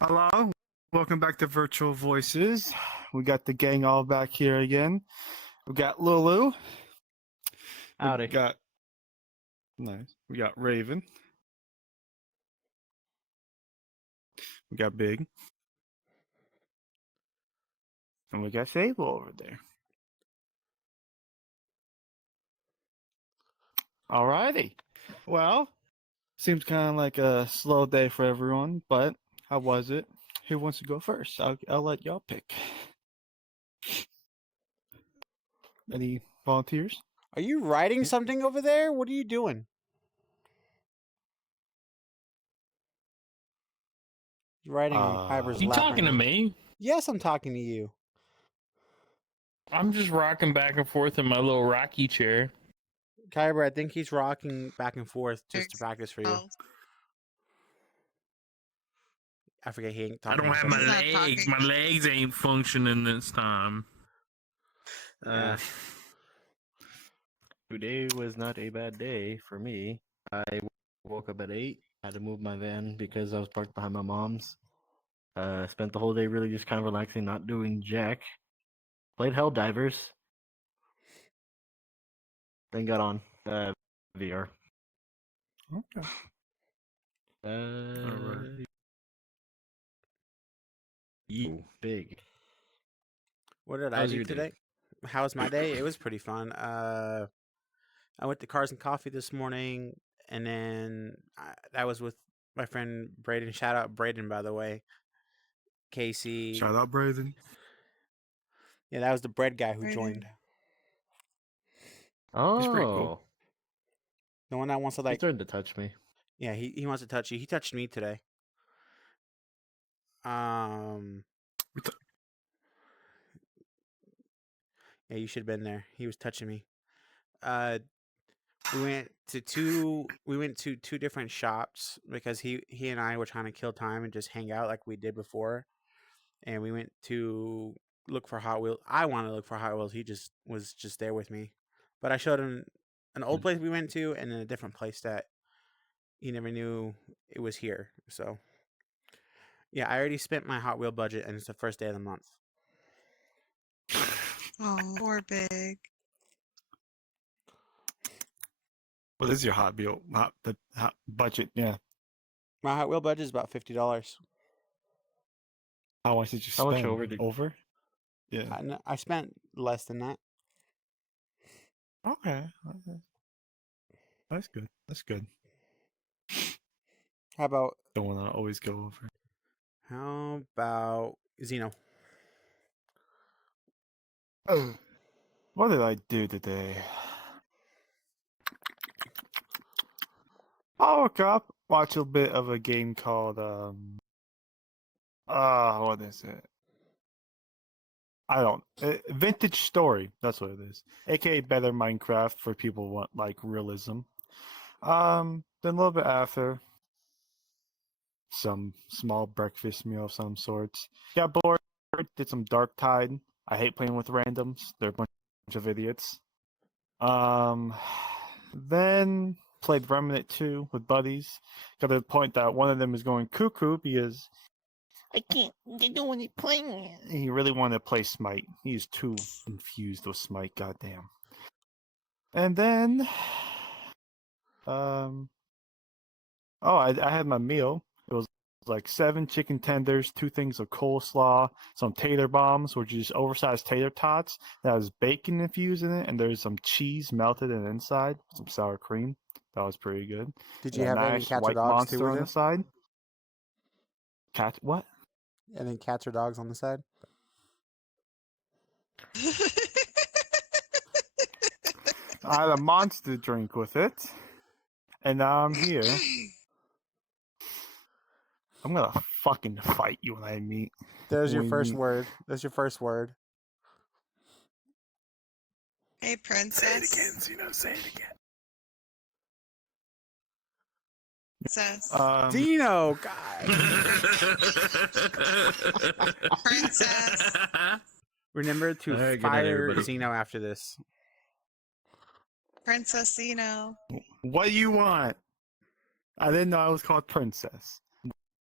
Hello, welcome back to Virtual Voices. We got the gang all back here again. We got Lulu. Howdy. We got nice. We got Raven. We got Big. And we got Sable over there. Alrighty. Well, seems kind of like a slow day for everyone, but how was it? Who wants to go first? I'll let y'all pick. Any volunteers? Are you writing something over there? What are you doing? You're writing on Kyber's You lap talking right to now. me? Yes, I'm talking to you. I'm just rocking back and forth in my little rocky chair. Kyber, I think he's rocking back and forth just to practice for you. Oh, I forget he ain't I talking. don't have my He's not legs. talking. My legs ain't functioning this time. Yeah. Today was not a bad day for me. I woke up at 8, had to move my van because I was parked behind my mom's. Spent the whole day really just kind of relaxing, not doing jack. Played Helldivers. Then got on VR. Okay. Alright. You big. What did I How's do your day? today? How was my day? It was pretty fun. I went to Cars and Coffee this morning, and then I was with my friend Braden. Shout out Braden, by the way. Casey. Shout out Braden. Yeah, that was the bread guy who Braden. joined. Oh, He's pretty cool. The one that wants to he like. started to touch me. Yeah, he wants to touch you. He touched me today. Yeah, you should have been there. He was touching me. We went to two different shops because he and I were trying to kill time and just hang out like we did before. And we went to look for Hot Wheels. I wanted to look for Hot Wheels. He just was just there with me. But I showed him an old place we went to and then a different place that he never knew it was here. So yeah, I already spent my Hot Wheel budget and it's the first day of the month. Oh, poor Big. What is your hot budget? Yeah. My Hot Wheel budget is about $50. How much did you How spend? much over? Yeah. I spent less than that. Okay. That's good. That's good. How about Don't want to always go over. Xeno? Oh. What did I do today? I woke up, watched a bit of a game called what is it? I don't. Vintage Story. That's what it is. AKA Better Minecraft for people who want like realism. Then a little bit after, some small breakfast meal of some sorts. Got bored. Did some Dark Tide. I hate playing with randoms. They're a bunch of idiots. Then played Remnant 2 with buddies. Got to the point that one of them is going cuckoo because I can't. They don't want to play it. And he really wanted to play Smite. He's too infused with Smite. Goddamn. And then, I had my meal. It was like 7 chicken tenders, 2 things of coleslaw, some tater bombs, which is oversized tater tots that has bacon infused in it, and there's some cheese melted in the inside, some sour cream. That was pretty good. Did And you a have any nice cats or white dogs monster too with on you? the side. Cat? What? And then cats or dogs on the side? I had a monster drink with it, and now I'm here. I'm gonna fucking fight you when I meet. There's your when we first meet. word. There's your first word. Hey, princess. Say it again, Zeno. Say it again. Princess. Dino, God. Princess. Remember to All right, good night, fire everybody. Zeno after this. Princess Zeno. What do you want? I didn't know I was called Princess.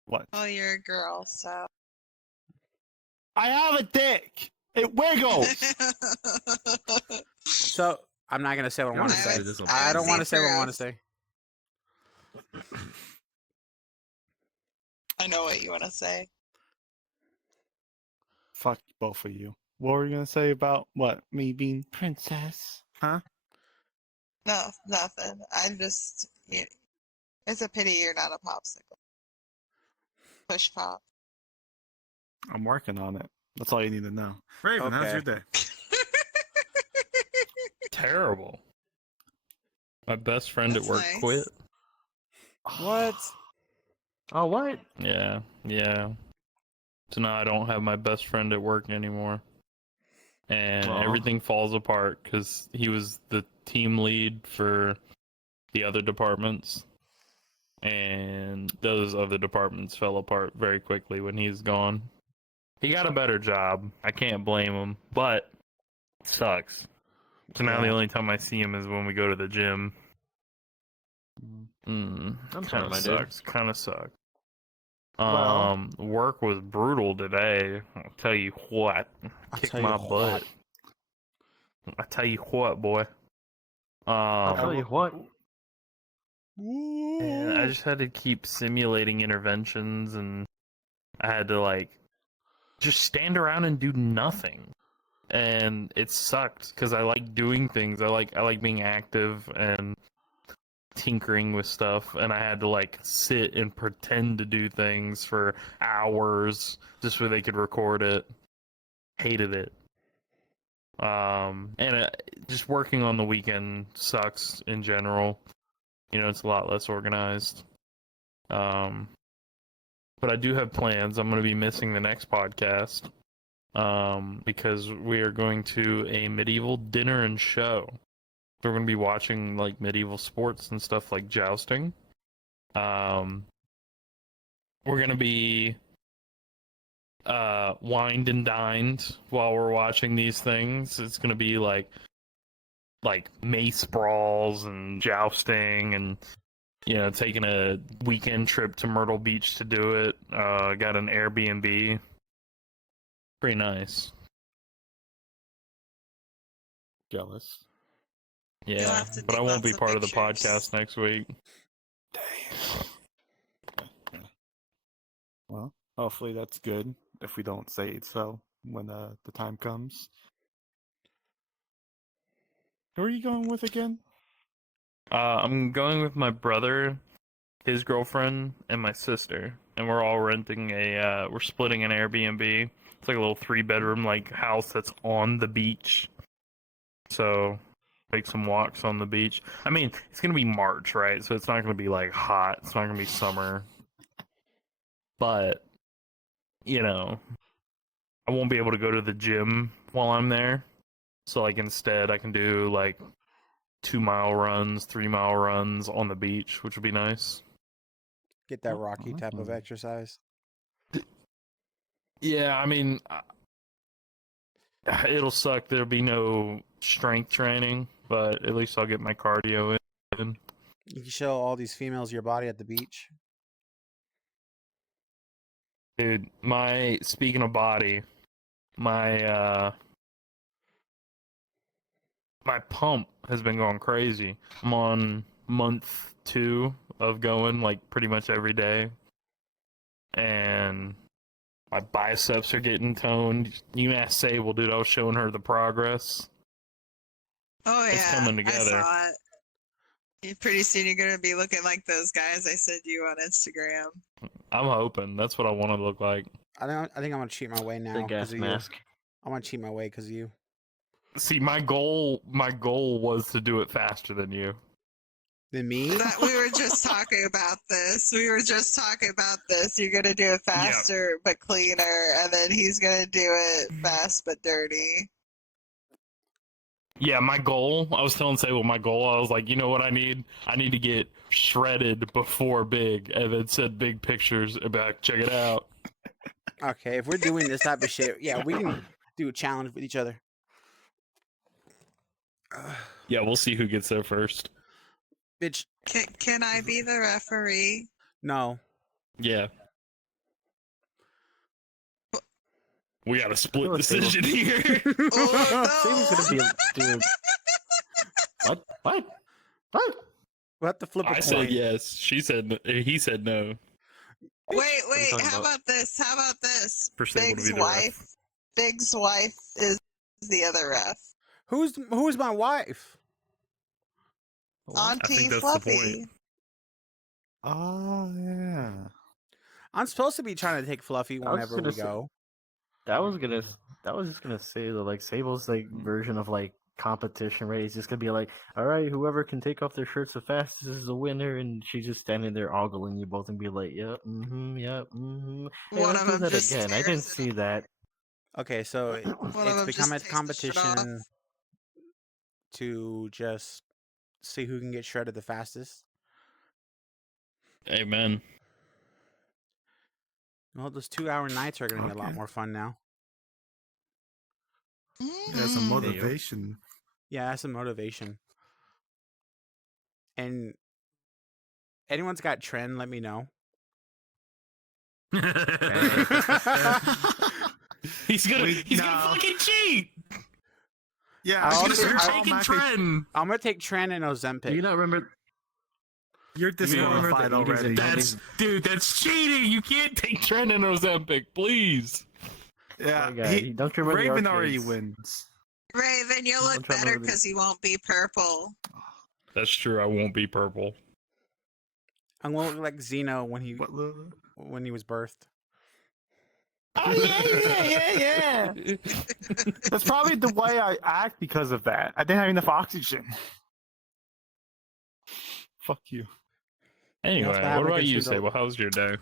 What? Well, you're a girl, so. I have a dick. It wiggles. So I'm not gonna say what I You want to already say. said this on I don't see want to say what I want to proof. say. I know what you want to say. Fuck both of you. What were you gonna say about what me being princess? Huh? No, nothing. It's a pity you're not a popsicle. Push pop. I'm working on it. That's all you need to know. Raven, how's your day? Terrible. My best friend That's at work nice. quit. What? Oh, what? Yeah, yeah. So now I don't have my best friend at work anymore. And Aw. everything falls apart because he was the team lead for the other departments. And those other departments fell apart very quickly when he's gone. He got a better job. I can't blame him, but it sucks. So now the Yeah. only time I see him is when we go to the gym. I'm sorry, Kind of my dude. sucks. Kind of sucks. Well- Work was brutal today. I'll tell you what. I'll Kick tell you my what. butt. I tell you what, boy. I'll tell you what. And I just had to keep simulating interventions, and I had to like just stand around and do nothing. And it sucked because I like doing things. I like being active and tinkering with stuff, and I had to like sit and pretend to do things for hours just so they could record it. Hated it. And just working on the weekend sucks in general. You know, it's a lot less organized. But I do have plans. I'm going to be missing the next podcast because we are going to a medieval dinner and show. We're going to be watching like medieval sports and stuff like jousting. We're going to be wined and dined while we're watching these things. It's going to be like mace brawls and jousting, and you know, taking a weekend trip to Myrtle Beach to do it. Got an Airbnb. Pretty nice. Jealous. Yeah, have to but I take won't be lots of part of the pictures. podcast next week. Damn. Well, hopefully that's good. If we don't say it so when the time comes. Who are you going with again? I'm going with my brother, his girlfriend, and my sister, and we're all renting we're splitting an Airbnb. It's like a little 3-bedroom like house that's on the beach. So, take some walks on the beach. I mean, it's gonna be March, right? So it's not gonna be like hot. It's not gonna be summer. But, you know, I won't be able to go to the gym while I'm there. So like instead I can do like 2-mile runs, 3-mile runs on the beach, which would be nice. Get that Oh, Rocky that type of sounds- exercise. Yeah, I mean, it'll suck. There'll be no strength training, but at least I'll get my cardio in. You can show all these females your body at the beach. Dude, speaking of body, my my pump has been going crazy. I'm on month 2 of going like pretty much every day. And my biceps are getting toned. You can ask Sable, dude. I was showing her the progress. Oh yeah, It's coming together. I saw it. Pretty soon you're gonna be looking like those guys I sent you on Instagram. I'm hoping. That's what I want to look like. I think I'm gonna cheat my way now The because gas of mask. you. I want to cheat my way because of you. See, my goal was to do it faster than you. Then me? That we were just talking about this. We were just talking about this. You're gonna do it faster but cleaner, and then he's gonna do it fast but dirty. Yeah, my goal, I was telling Sable my goal, I was like, you know what I need? I need to get shredded before Big, and then send Big pictures about, check it out. Okay, if we're doing this type of shit, yeah, we can do a challenge with each other. Yeah, we'll see who gets there first. Bitch, Can I be the referee? no. Yeah. We got a split Let's see. decision here. Oh, Sable's gonna be dude. What? What? What? We'll have to flip a I coin. said yes. She said he said no. Wait, you wait. talking How about? about this? How about this? For Sable to Big's be the wife. ref. Big's wife is the other ref. Who's my wife? Auntie think that's the Fluffy. point. Oh yeah. I'm supposed to be trying to take Fluffy I was whenever gonna we say- go. That was just gonna say that like Sable's like version of like competition, right? It's just gonna be like, all right, whoever can take off their shirts the fastest is the winner, and she's just standing there ogling you both and be like, yep, yep, Hey, One let's of do them that just again. I didn't tears it see that. Okay, so One of it's them become a just takes the shirt off. competition to just see who can get shredded the fastest. Amen. Well, those 2-hour nights are going to be a lot Okay. more fun now. That's a Mhm. motivation. Yeah, that's a motivation. And anyone's got trend, let me know. He's gonna We- he's no. gonna fucking cheat. Yeah, I'll He's take- gonna I'll- start taking trend. I'm going to take trend and Do you Ozempic. not remember? You're You remember the disqualified 80s already. and That's dude, that's cheating. You can't take trend and Ozempic, please. Yeah, My God, don't you remember the Raven already arcades? wins. Raven, you'll I'm look trying to better remember the- because you won't be purple. That's true. I won't be purple. I'm going to look like Zeno when he was birthed. Oh yeah. That's probably the way I act because of that. I didn't have enough oxygen. Fuck you. Anyway, also have what like about a you, pseudo- Sable? How's your day?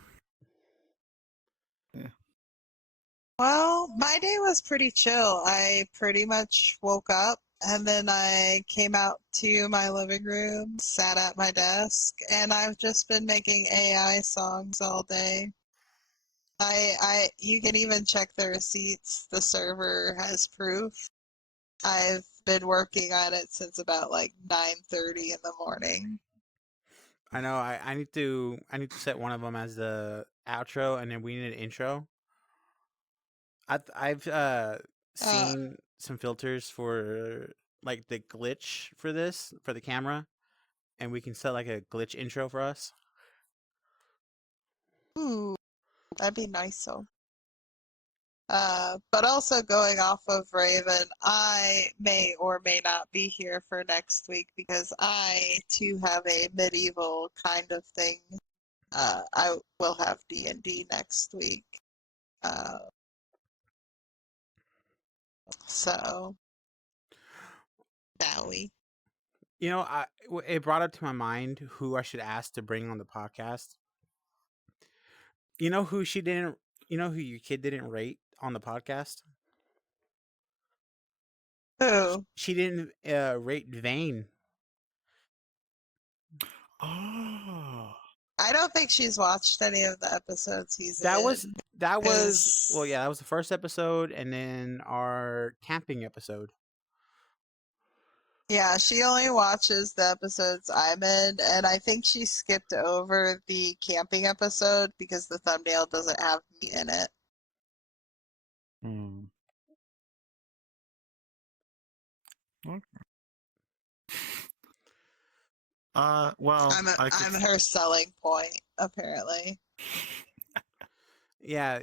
Well, my day was pretty chill. I pretty much woke up and then I came out to my living room, sat at my desk, and I've just been making AI songs all day. You can even check the receipts. The server has proof. I've been working on it since about like 9:30 in the morning. I know. I need to set one of them as the outro, and then we need an intro. I've seen some filters for like the glitch for this for the camera, and we can set like a glitch intro for us. Ooh, that'd be nice. So, but also going off of Raven, I may or may not be here for next week because I too have a medieval kind of thing. I will have D&D next week. So, Bowie. You know, it brought up to my mind who I should ask to bring on the podcast. You know who she didn't. You know who your kid didn't rate on the podcast? Who? She didn't rate Vane. Oh. I don't think she's watched any of the episodes he's That in. was well, Is- yeah, that was the first episode, and then our camping episode. Yeah, she only watches the episodes I'm in, and I think she skipped over the camping episode because the thumbnail doesn't have me in it. Hmm. Okay. Well, I'm her selling point, apparently. Yeah.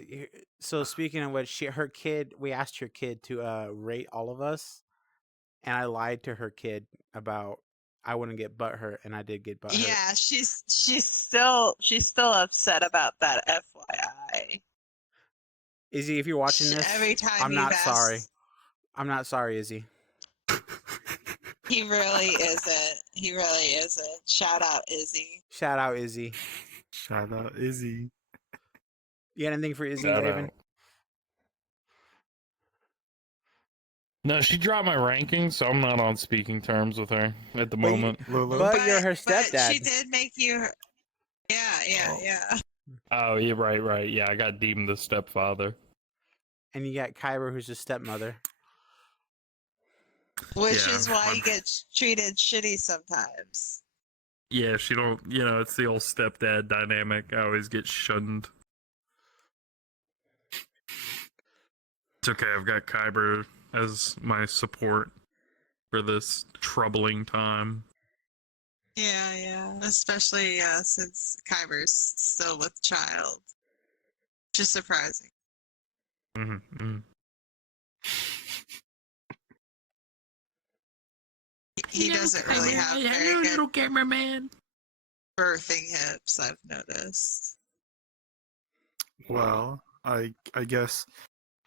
So speaking of which, her kid, we asked her kid to rate all of us, and I lied to her kid about I wouldn't get butthurt, and I did get butthurt. Yeah, she's still upset about that, FYI. Izzy, if you're watching this, Every time I'm you've not asked- sorry. I'm not sorry, Izzy. He really isn't. He really isn't. Shout out Izzy. Shout out Izzy. Shout out Izzy. You got anything for Izzy, Shout Raven? out. No, she dropped my ranking, so I'm not on speaking terms with her at the But you- moment. Lulu. But you're her But stepdad. she did make you. Yeah. Oh, yeah, right. Yeah, I got deemed the stepfather. And you got Kyra, who's a stepmother. Which Yeah, is why I'm- you get treated shitty sometimes. Yeah, she don't. You know, it's the old stepdad dynamic. I always get shunned. It's okay. I've got Kyber as my support for this troubling time. Yeah. Especially since Kyber's still with child. Just surprising. Mm-hmm. He doesn't really have very good little cameraman. birthing hips, I've noticed. Well, I guess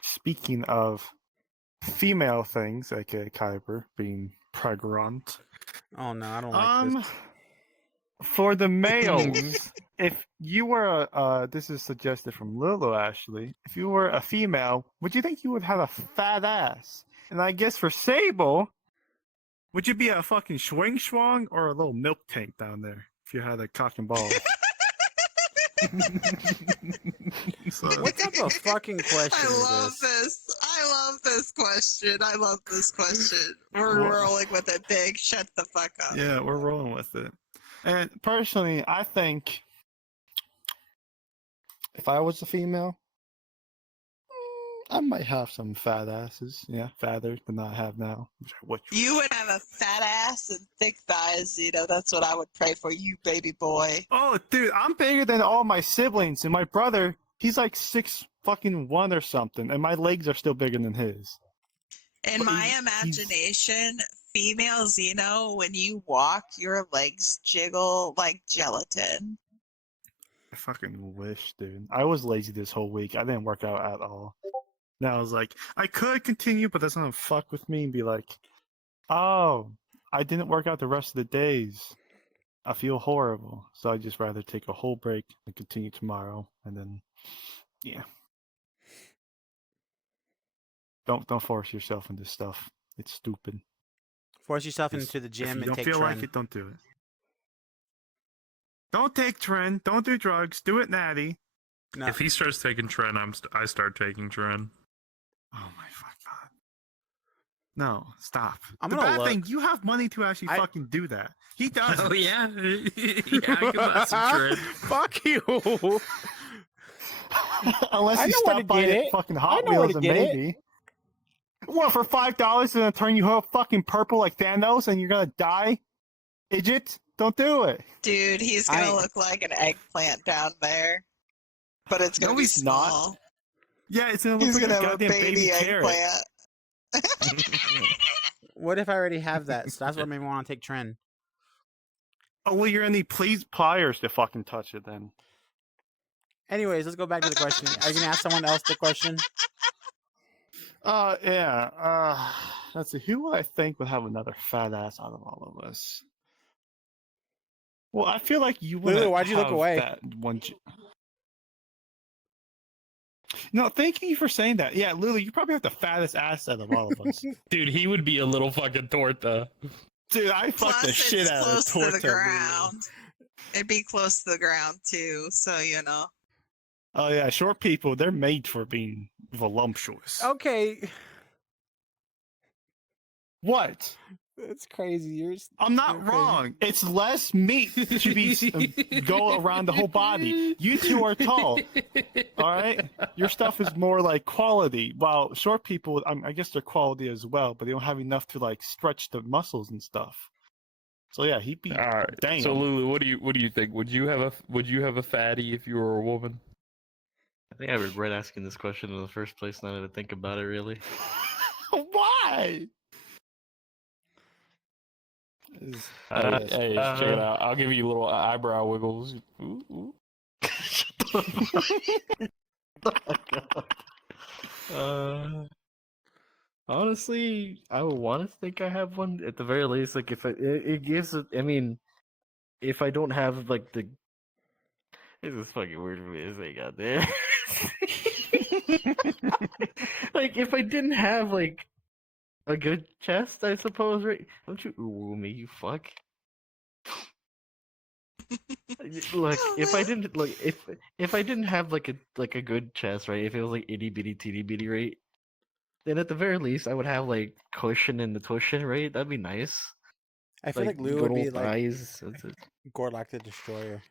speaking of female things, aka Kyber being pregnant. Oh no, I don't like this. For the males, if you were this is suggested from Lulu Ashley, if you were a female, would you think you would have a fat ass? And I guess for Sable, would you be a fucking schwing or a little milk tank down there if you had a cock and balls? So, What type of fucking question I is love this? this. I love this question. I love this question. We're Well- rolling with it big. Shut the fuck up. yeah, we're rolling with it. And personally, I think if I was a female, I might have some fat asses. Yeah, fatter than I have now. What You would have a fat ass and thick thighs, that's what I would pray for you, baby boy. Oh, dude, I'm bigger than all my siblings, and my brother, he's like 6'1" or something, and my legs are still bigger than his. In But my he's- imagination, female Xeno, when you walk, your legs jiggle like gelatin. I fucking wish, dude. I was lazy this whole week. I didn't work out at all. Now I was like, I could continue, but that's gonna fuck with me and be like, oh, I didn't work out the rest of the days. I feel horrible, so I just rather take a whole break and continue tomorrow, and then, yeah. Don't force yourself into stuff. It's stupid. Force yourself Just- into the if gym you and don't take feel trend. like it, don't do it. Don't take trend. Don't do drugs. Do it natty. No, If he starts taking Tren, I start taking Tren. Oh my fuck god. No, stop. I'm the gonna bad look. thing, you have money to actually I- fucking do that. He does. Oh yeah, yeah. I can buy some Tren. Fuck you. Unless I you know where to stop buying get it. fucking I Hot know where Wheels to and get it. maybe. What, for $5 and then turn you all fucking purple like Thanos and you're gonna die? Idiot? Don't do it. Dude, he's gonna I- look like an eggplant down there. But it's gonna No, be he's not. small. Yeah, it's gonna look He's like gonna a have a goddamn baby carrot. eggplant. What if I already have that? So that's what made me want to take trend. Oh, well, you're gonna need pliers to fucking touch it then. Anyways, let's go back to the question. Are you gonna ask someone else the question? Yeah. Let's see. Who would I think would have another fat ass out of all of us? Well, I feel like you would. Lulu, why'd you look away? That one. No, thank you for saying that. Yeah, Lulu, you probably have the fattest ass out of all of us. Dude, he would be a little fucking torta. Dude, I fucked the Plus, shit it's out of close torta. to the Lulu. ground. It'd be close to the ground too, so Oh yeah, short people, they're made for being voluptuous. Okay, What? that's crazy. You're I'm not You're crazy. wrong. It's less meat to be go around the whole body. You two are tall. All right, your stuff is more like quality. While short people, I guess they're quality as well, but they don't have enough to like stretch the muscles and stuff. So yeah, he'd be. All right. Damn. So Lulu, what do you think? Would you have a fatty if you were a woman? I think I regret asking this question in the first place now that I think about it, really. Why? Hey, check it out. I'll give you little eyebrow wiggles. Ooh, ooh. Honestly, I would want to think I have one at the very least. Like, if it gives it, I mean, if I don't have like the, this is fucking weird for me to say, goddamn. Like, if I didn't have like a good chest, I suppose, right? Don't you ooh me, you fuck. Look, Oh, if I man. didn't like, if I didn't have like a good chest, right? If it was like itty bitty teeny bitty, right? Then at the very least, I would have like cushion in the cushion, right? That'd be nice. I feel like Lou good would be old like thighs. That's it. Gorlak the Destroyer.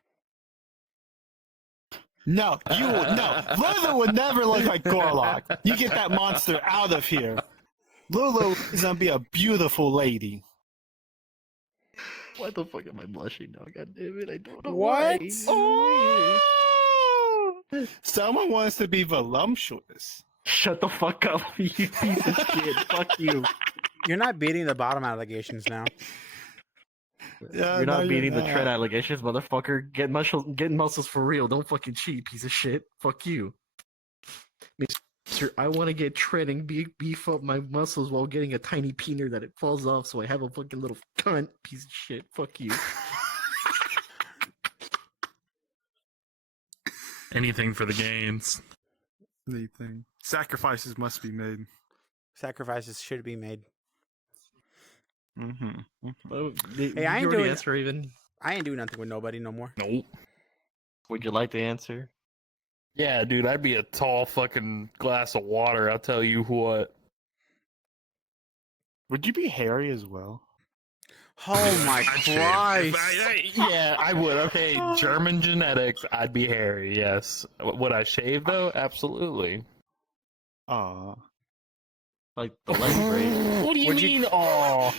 No, you no. Lulu would never look like Gorlock. You get that monster out of here. Lulu is gonna be a beautiful lady. Why the fuck am I blushing now? God damn it! I don't know What? why. Oh! Someone wants to be voluptuous. Shut the fuck up, you piece of shit! Fuck you. You're not beating the bottom allegations now. Yeah, You're no, not beating the not. tread allegations, motherfucker. Get muscles for real. Don't fucking cheat, piece of shit. Fuck you. Mister, I want to get tread and beef up my muscles while getting a tiny peener that it falls off, so I have a fucking little cunt, piece of shit. Fuck you. Anything for the gains. Anything. Sacrifices must be made. Sacrifices should be made. Mm-hmm. Well, Hey, I ain't you already doing- answer even. I ain't doing nothing with nobody no more. Nope. Would you like to answer? Yeah, dude, I'd be a tall fucking glass of water. I'll tell you what. Would you be hairy as well? Oh my I'd shave. Christ! Yeah, I would. Okay, German genetics. I'd be hairy. Yes. Would I shave though? Absolutely. Aw. Like the leg braid? What do you Would you- mean? Oh,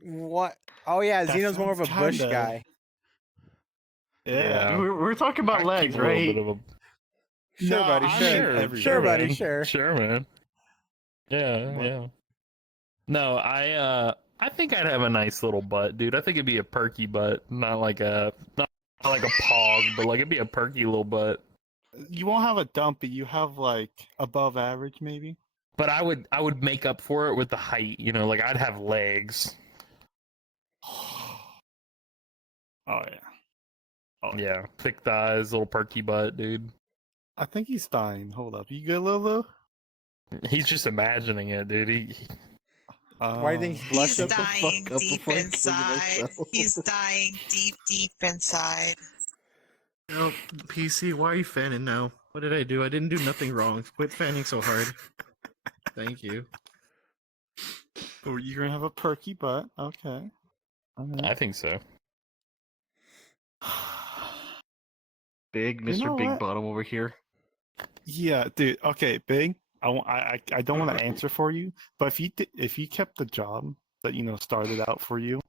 What? Oh yeah, That Xeno's more of a sounds bush kinda- guy. Yeah. We're talking about legs, A little right? bit of a- Sure, No, buddy. I'm Sure. everywhere. Sure, buddy. man. Sure. Sure, man. Yeah, What? yeah. No, I think I'd have a nice little butt, dude. I think it'd be a perky butt, not like a pog, but like it'd be a perky little butt. You won't have a dumpy. You have like above average, maybe. But I would make up for it with the height, you know, like I'd have legs. Oh yeah. Oh Yeah, thick thighs, little perky butt, dude. I think he's dying. Hold up. You good, Lulu? He's just imagining it, dude. Why do you think he's He's blushed Shut up? the dying fuck up deep before I kill you inside. myself. He's dying deep, deep inside. No, PC, why are you fanning now? What did I do? I didn't do nothing wrong. Quit fanning so hard. Thank you. Oh, you're gonna have a perky butt. Okay. Alright. I think so. Big You Mr. know Big what? Bottom over here. Yeah, dude. Okay, Big. I don't want to answer for you, but if you kept the job that started out for you,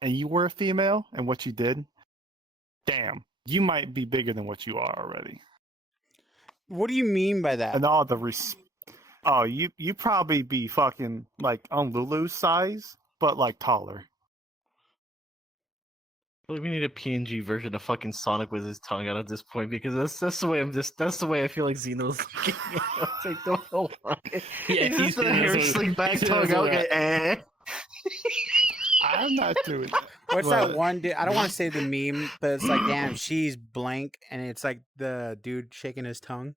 and you were a female, and what you did, damn, you might be bigger than what you are already. What do you mean by that? And all the oh, you probably be fucking like on Lulu's size, but like taller. I feel like we need a PNG version of fucking Sonic with his tongue out at this point because that's the way that's the way I feel like Xeno's looking. I don't know why. Yeah, he's just the hair slick back tongue out. I'm not doing that. What's But- that one dude? I don't want to say the meme, but it's like, damn, she's blank, and it's like the dude shaking his tongue.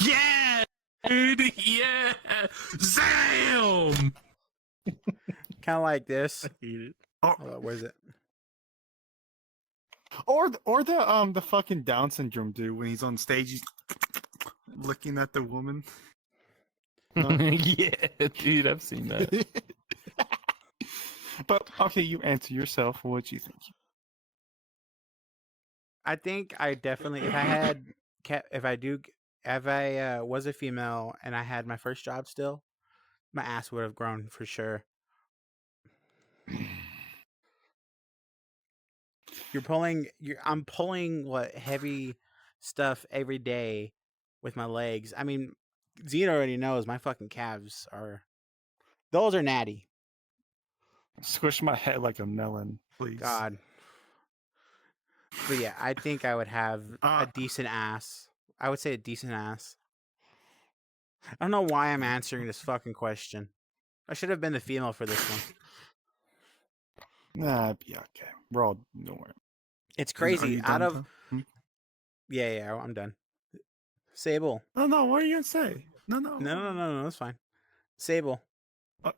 Yeah, dude. Yeah, Zam. Kind of like this. I hate it. Hold on, where is it? Or the fucking Down syndrome dude when he's on stage, he's looking at the woman. Yeah, dude, I've seen that. But okay, you answer yourself. What you think? I think I definitely, if I was a female and I had my first job still, my ass would have grown for sure. I'm pulling heavy stuff every day with my legs. I mean, Zeno already knows my fucking calves those are natty. Squish my head like a melon, please. God. But yeah, I think I would have a Uh, decent ass. I would say a decent ass. I don't know why I'm answering this fucking question. I should have been the female for this one. Nah, it'd be okay. We're all doing it. It's Are crazy. you Out done, of Tom? Hmm? yeah, I'm done. Sable. No, what are you gonna say? No. No, that's fine. Sable.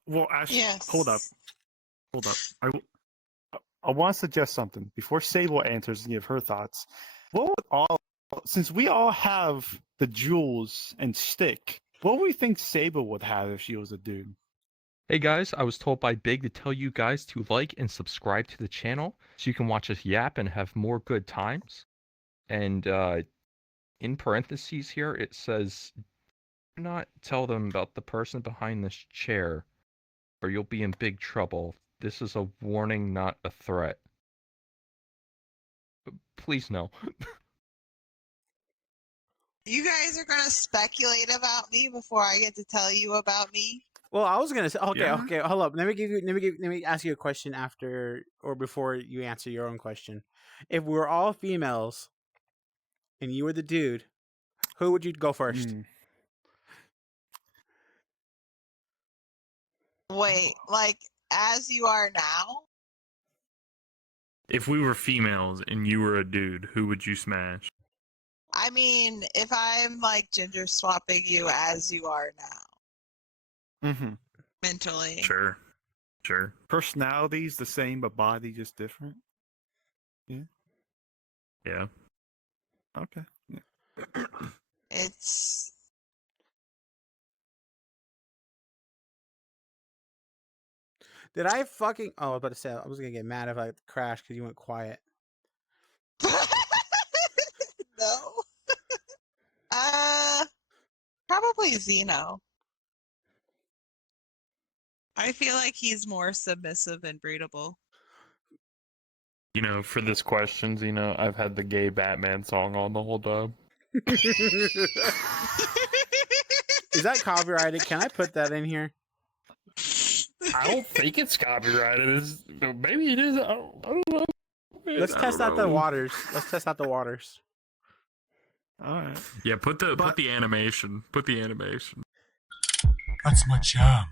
Well, Ash, Yes. hold up. I want to suggest something before Sable answers and give her thoughts. What would since we all have the jewels and stick, what would we think Sable would have if she was a dude? Hey guys, I was told by Big to tell you guys to like and subscribe to the channel so you can watch us yap and have more good times. And in parentheses here, it says, "Do not tell them about the person behind this chair, or you'll be in big trouble. This is a warning, not a threat." Please no. You guys are gonna speculate about me before I get to tell you about me. Well, I was gonna say, okay, Yeah. okay, hold up. Let me ask you a question after or before you answer your own question. If we're all females and you were the dude, who would you go first? Wait, like as you are now? If we were females and you were a dude, who would you smash? I mean, if I'm like ginger swapping you as you are now, Mm-hmm. mentally. Sure. Sure. Personality's the same, but body just different. Yeah. Okay. Yeah. It's Did I fucking? Oh, I was about to say I was gonna get mad if I crashed because you went quiet. no. Probably Zeno. I feel like he's more submissive and breedable. You know, for this questions, you know, I've had the gay Batman song on the whole time. Is that copyrighted? Can I put that in here? I don't think it's copyrighted. Maybe it is. I don't know. Let's test out the waters. Let's test out the waters. All right. Yeah, put the animation. Put the animation. That's my jam.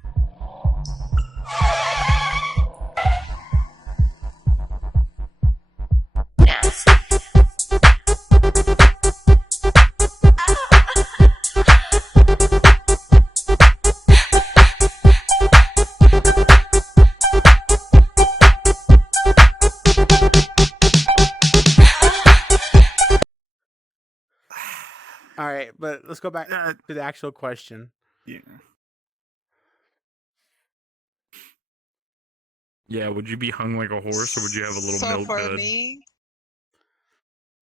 All right, but let's go back Uh, to the actual question. yeah. Yeah, would you be hung like a horse, or would you have a little so milk for dud? me,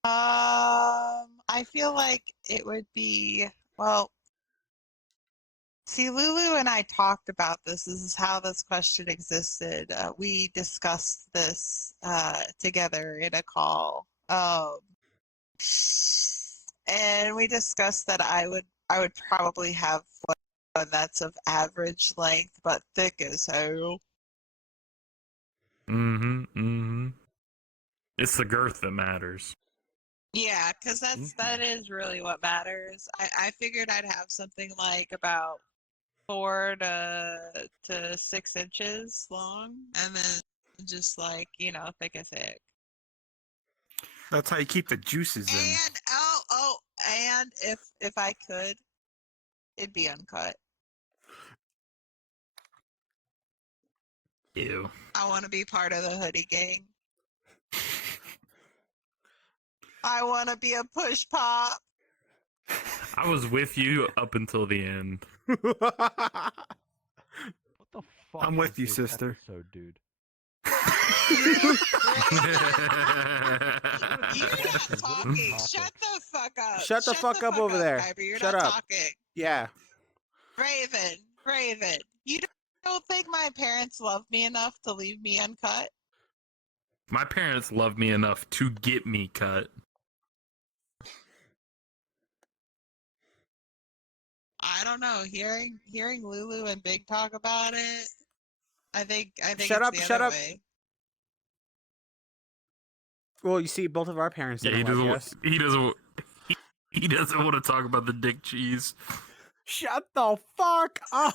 I feel like it would be well. See, Lulu and I talked about this. This is how this question existed. We discussed this together in a call, and we discussed that I would probably have one that's of average length but thick as hell. It's the girth that matters. Yeah, because that is really what matters. I figured I'd have something like about 4 to 6 inches long, and then just like thick as thick. That's how you keep the juices in. And and if I could, it'd be uncut. Ew. I want to be part of the hoodie gang. I want to be a push pop. I was with you up until the end. What the fuck? I'm with is you, this sister. Episode, dude. You're not talking. Shut the fuck up. Shut the fuck up over there. Piper. You're Shut not up. talking. Yeah. Raven. You don't think my parents love me enough to leave me uncut? My parents love me enough to get me cut. I don't know. Hearing Lulu and Big talk about it, I think Shut it's up, the shut other up. way. Well, you see, both of our parents Yeah, didn't he like doesn't. us. He doesn't want to talk about the dick cheese. Shut the fuck up.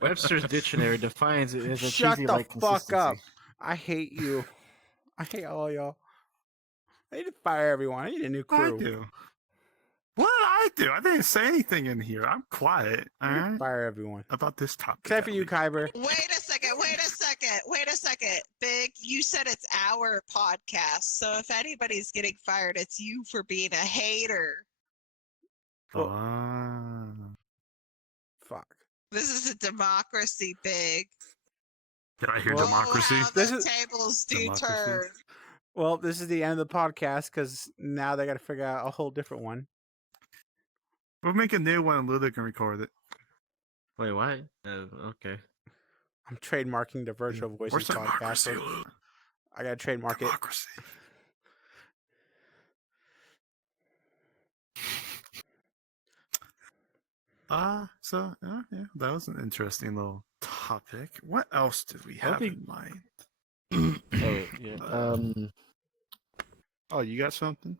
Webster's dictionary defines it as a Shut cheesy the like fuck up. consistency. I hate you. I hate all y'all. I need to fire everyone. I need a new I crew. do. What did I do? I didn't say anything in here. I'm quiet. All I need to right. fire everyone. About this topic. Except for you, Kyber. Wait a second. Big, you said it's our podcast, so if anybody's getting fired, it's you for being a hater. Fuck. This is a democracy, Big. Did I hear Well- democracy? Wow, This the is- tables do Democracy. turn. Well, this is the end of the podcast because now they got to figure out a whole different one. We'll make a new one and Luther can record it. Wait, what? Okay. I'm trademarking the Virtual Voices Where's podcast. democracy? So I got to trademark it. Democracy. So yeah, that was an interesting little topic. What else did we have think- in mind? Oh yeah. Oh, you got something?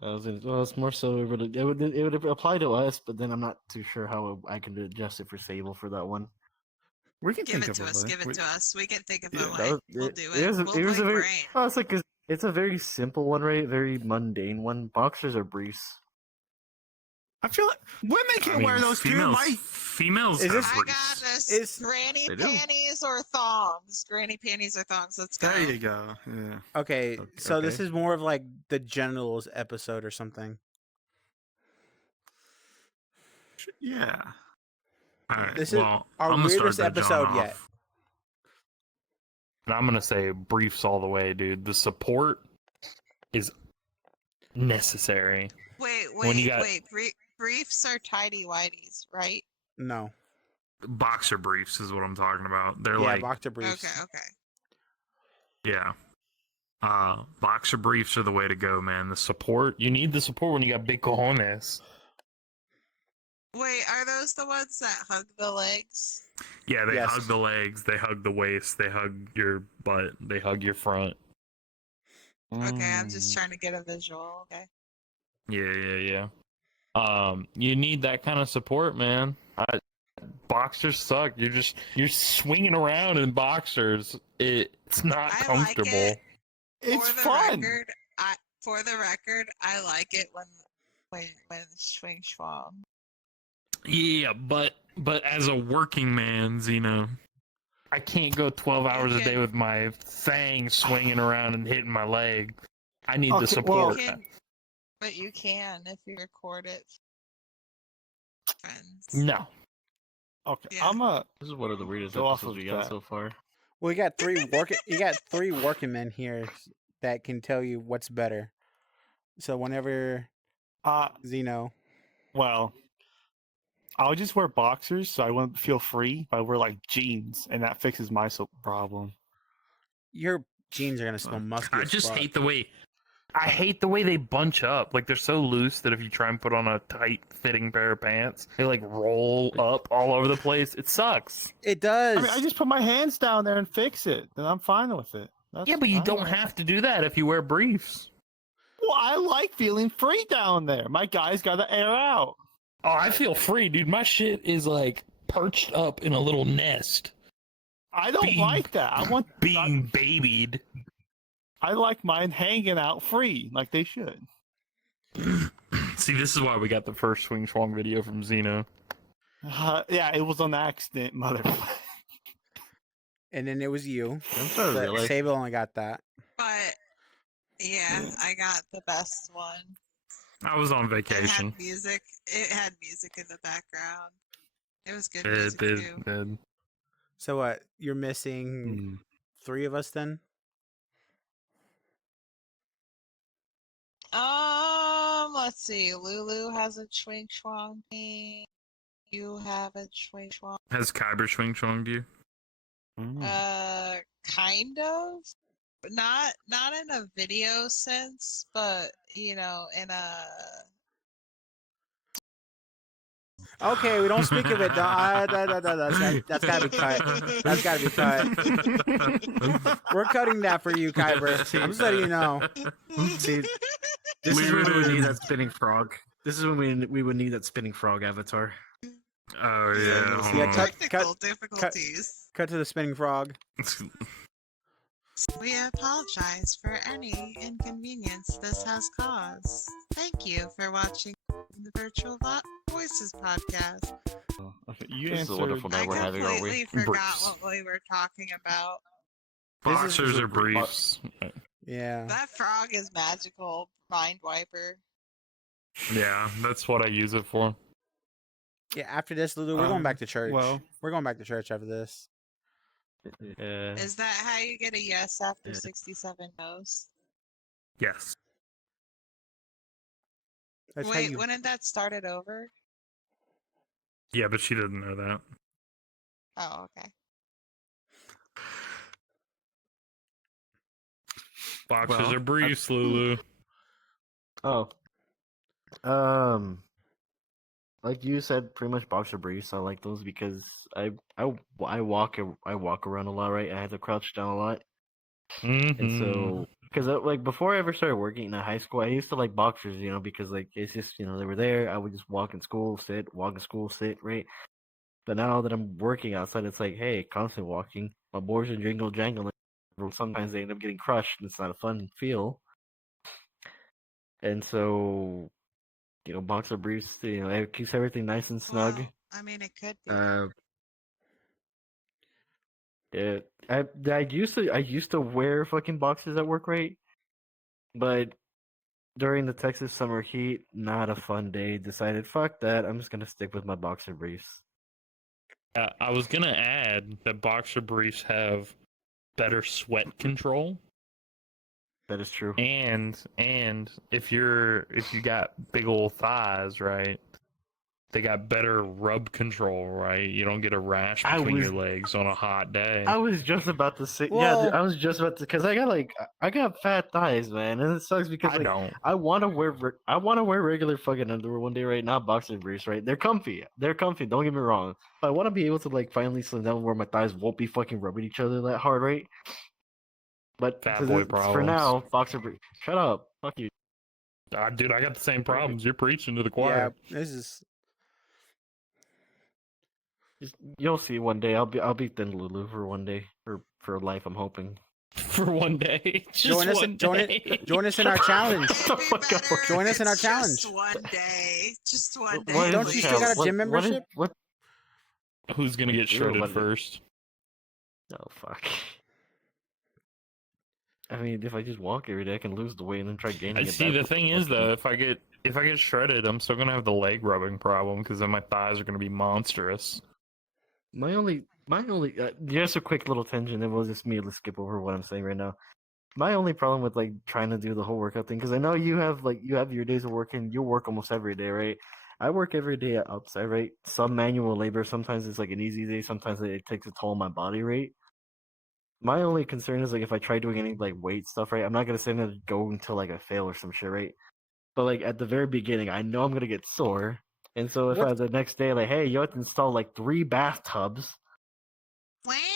Well, it's more so it would apply to us, but then I'm not too sure how I can adjust it for Sable for that one. We can Give think it of to a us. way. Give it to us. We can think of Yeah, a that way. was- We'll it- do it it. was a- We'll it was a blame very- brain. Oh, it's a very simple one, right? Very mundane one. Boxers or briefs. I feel like women can I mean, wear those too. females, My females Is have this- I got briefs. this. Is- Granny They do. panties or thongs. Granny panties or thongs. Let's go. there you go. Yeah. Okay, Okay, so this okay. is more of like the genitals episode or something. Yeah. All right. This is well, our I'm gonna start weirdest that John episode off. yet. And I'm gonna say briefs all the way, dude. The support is necessary. Wait, When you got- Briefs are tidy whities, right? No. Boxer briefs is what I'm talking about. They're Yeah, like, boxer briefs. Okay. yeah. Boxer briefs are the way to go, man. The Support. You need the support when you got big cojones. Wait, are those the ones that hug the legs? Yeah, they Yes. hug the legs, they hug the waist, they hug your butt. They hug your front. Okay, I'm just trying to get a visual. Okay. Yeah. You need that kind of support, man. Boxers suck. You're swinging around in boxers. It's not I like comfortable. it. It's for the fun. record, I like it when swing schwang. Yeah, but As a working man, Zeno, I can't go 12 hours a Okay. day with my thing swinging around and hitting my leg. I need Okay, the support. But you can if you record it. Friends. No. Okay, Yeah. I'm a. This is one of the weirdest Go off episodes of we got that. so far. Well, you got three working men here that can tell you what's better. So whenever Zeno, Well, I'll just wear boxers so I wouldn't feel free. But I wear like jeans, and that fixes my problem. your jeans are gonna smell musky. I as just fuck. hate the way I hate the way they bunch up. Like they're so loose that if you try and put on a tight fitting pair of pants, they like roll up all over the place. It sucks. It does. I mean, I just put my hands down there and fix it, then I'm fine with it. Yeah, but you I don't have to do that if you wear briefs. Well, I like feeling free down there. My guys got to air out. Oh, I feel free, dude. My shit is like perched up in a little nest, I don't Being- like that. I want being babied. I like mine hanging out free, like they should. See, this is why we got the first Swing Schwang video from Xeno. Yeah, it was on accident, motherfucker. and then it was you. I'm sorry, But really. Sable only got that. But yeah, I got the best one. I was on It vacation. had music. It had music in the background. It was good It music did. too. So what? You're missing 3 of us then? Let's see. Lulu has a swing schwang. You have a swing schwang. Has Kyber swing chonged you? Kind of. But not in a video sense, but you know, in a Okay, we don't speak of it. That's gotta be cut. That's gotta be cut. We're cutting that for you, Kyber. I'm just letting you know. See, this is when we would need that spinning frog. This is when we would need that spinning frog avatar. Oh yeah. hold Yeah, on. technical difficulties. Cut to the spinning frog. We apologize for any inconvenience this has caused. Thank you for watching the Virtual Voices podcast. You This is a answered. wonderful night I we're having, aren't we? completely forgot Briefs. what we were talking about. Boxers or briefs? Yeah. That frog is magical. Mind wiper. Yeah, that's what I use it for. Yeah, after this, Lulu, we're going back to church. well- We're going back to church after this. Yeah. Is that how you get a yes after Yeah. 67 no's? Yes. That's how Wait, you. wouldn't that start it over? Yeah, but she doesn't know that. Oh, okay. Boxers Well, are briefs, Lulu. Oh. Like you said, pretty much boxer briefs. I like those because I walk around a lot, right? I have to crouch down a lot, and Mhm. so because like before I ever started working in high school, I used to like boxers, because like it's just they were there. I would just walk in school, sit, walk in school, sit, right? But now that I'm working outside, it's like, hey, constant walking. My boards are jingle jangling. Sometimes they end up getting crushed, and it's not a fun feel. And so, boxer briefs, it keeps everything nice and snug. Well, I mean, it could be. Yeah, I used to wear fucking boxers at work, right? But during the Texas summer heat, not a fun day. Decided, fuck that. I'm just gonna stick with my boxer briefs. I was gonna add that boxer briefs have better sweat control, That is true. and if you got big old thighs, right? They got better rub control, right? You don't get a rash I between was- your legs on a hot day. I was just about to say, Well- I was just about to, because I got fat thighs, man, and it sucks because I don't. I want to wear regular fucking underwear one day, right? Not boxer briefs, right? They're comfy. Don't get me wrong. But I want to be able to like finally slim down where my thighs won't be fucking rubbing each other that hard, right? But Fat for boy for problems. now, boxer briefs. Shut up. Fuck you. Dude, I got the same problems. You're preaching to the Yeah, choir. this is. You'll see one day. I'll be thin Lulu for one day for life. I'm hoping. For one day. Just Join us. one Join day. it. Join us in our challenge. Shut the It'd be fuck up. better Join if us in our it's challenge. Just one day. Just one What day. is Don't the you still got a challenge? gym membership? What? Who's gonna get Ew, shredded what- first? Oh fuck. I mean, if I just walk every day, I can lose the weight and then try gaining I it see. back The with thing is, fucking- though, if I get shredded, I'm still gonna have the leg rubbing problem because then my thighs are gonna be monstrous. My only, just a quick little tangent, and we'll just immediately skip over what I'm saying right now. My only problem with like trying to do the whole workout thing, because I know you have your days of working, you work almost every day, right? I work every day outside, right? Some manual labor. Sometimes it's like an easy day. Sometimes it takes a toll on my body, right? My only concern is like if I try doing any like weight stuff, right? I'm not gonna say I'm gonna go until like I fail or some shit, right? But like at the very beginning, I know I'm gonna get sore, and so if What- I the next day like, hey, you have to install like 3 bathtubs,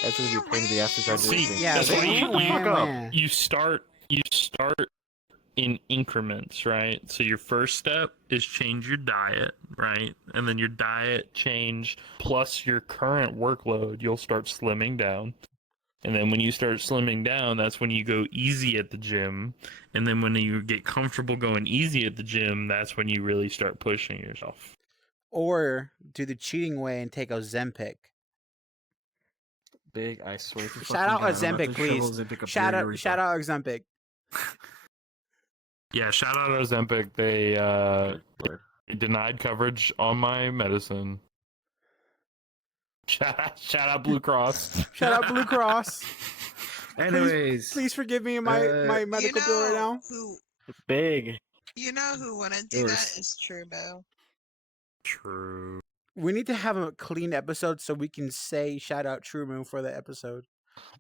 that's gonna be a pain in the ass to try to do See, anything. Yeah. that's so- what you- Shut the fuck up. You start in increments, right? So your first step is change your diet, right? And then your diet change plus your current workload, you'll start slimming down. And then when you start slimming down, that's when you go easy at the gym. And then when you get comfortable going easy at the gym, that's when you really start pushing yourself. Or do the cheating way and take Ozempic. Big, I swear to Shout out fucking God, I'm about Ozempic, to please. shove Ozempic up Shout your out, urethra. shout out Ozempic. Yeah, shout out Ozempic. They Lord. denied coverage on my medicine. Shout out Blue Cross. Shout out Blue Cross. Anyways, Please forgive me my Uh, medical bill right now. big. You know who wouldn't do Yours. that is Trudeau. True. We need to have a clean episode so we can say shout out True Moon for the episode.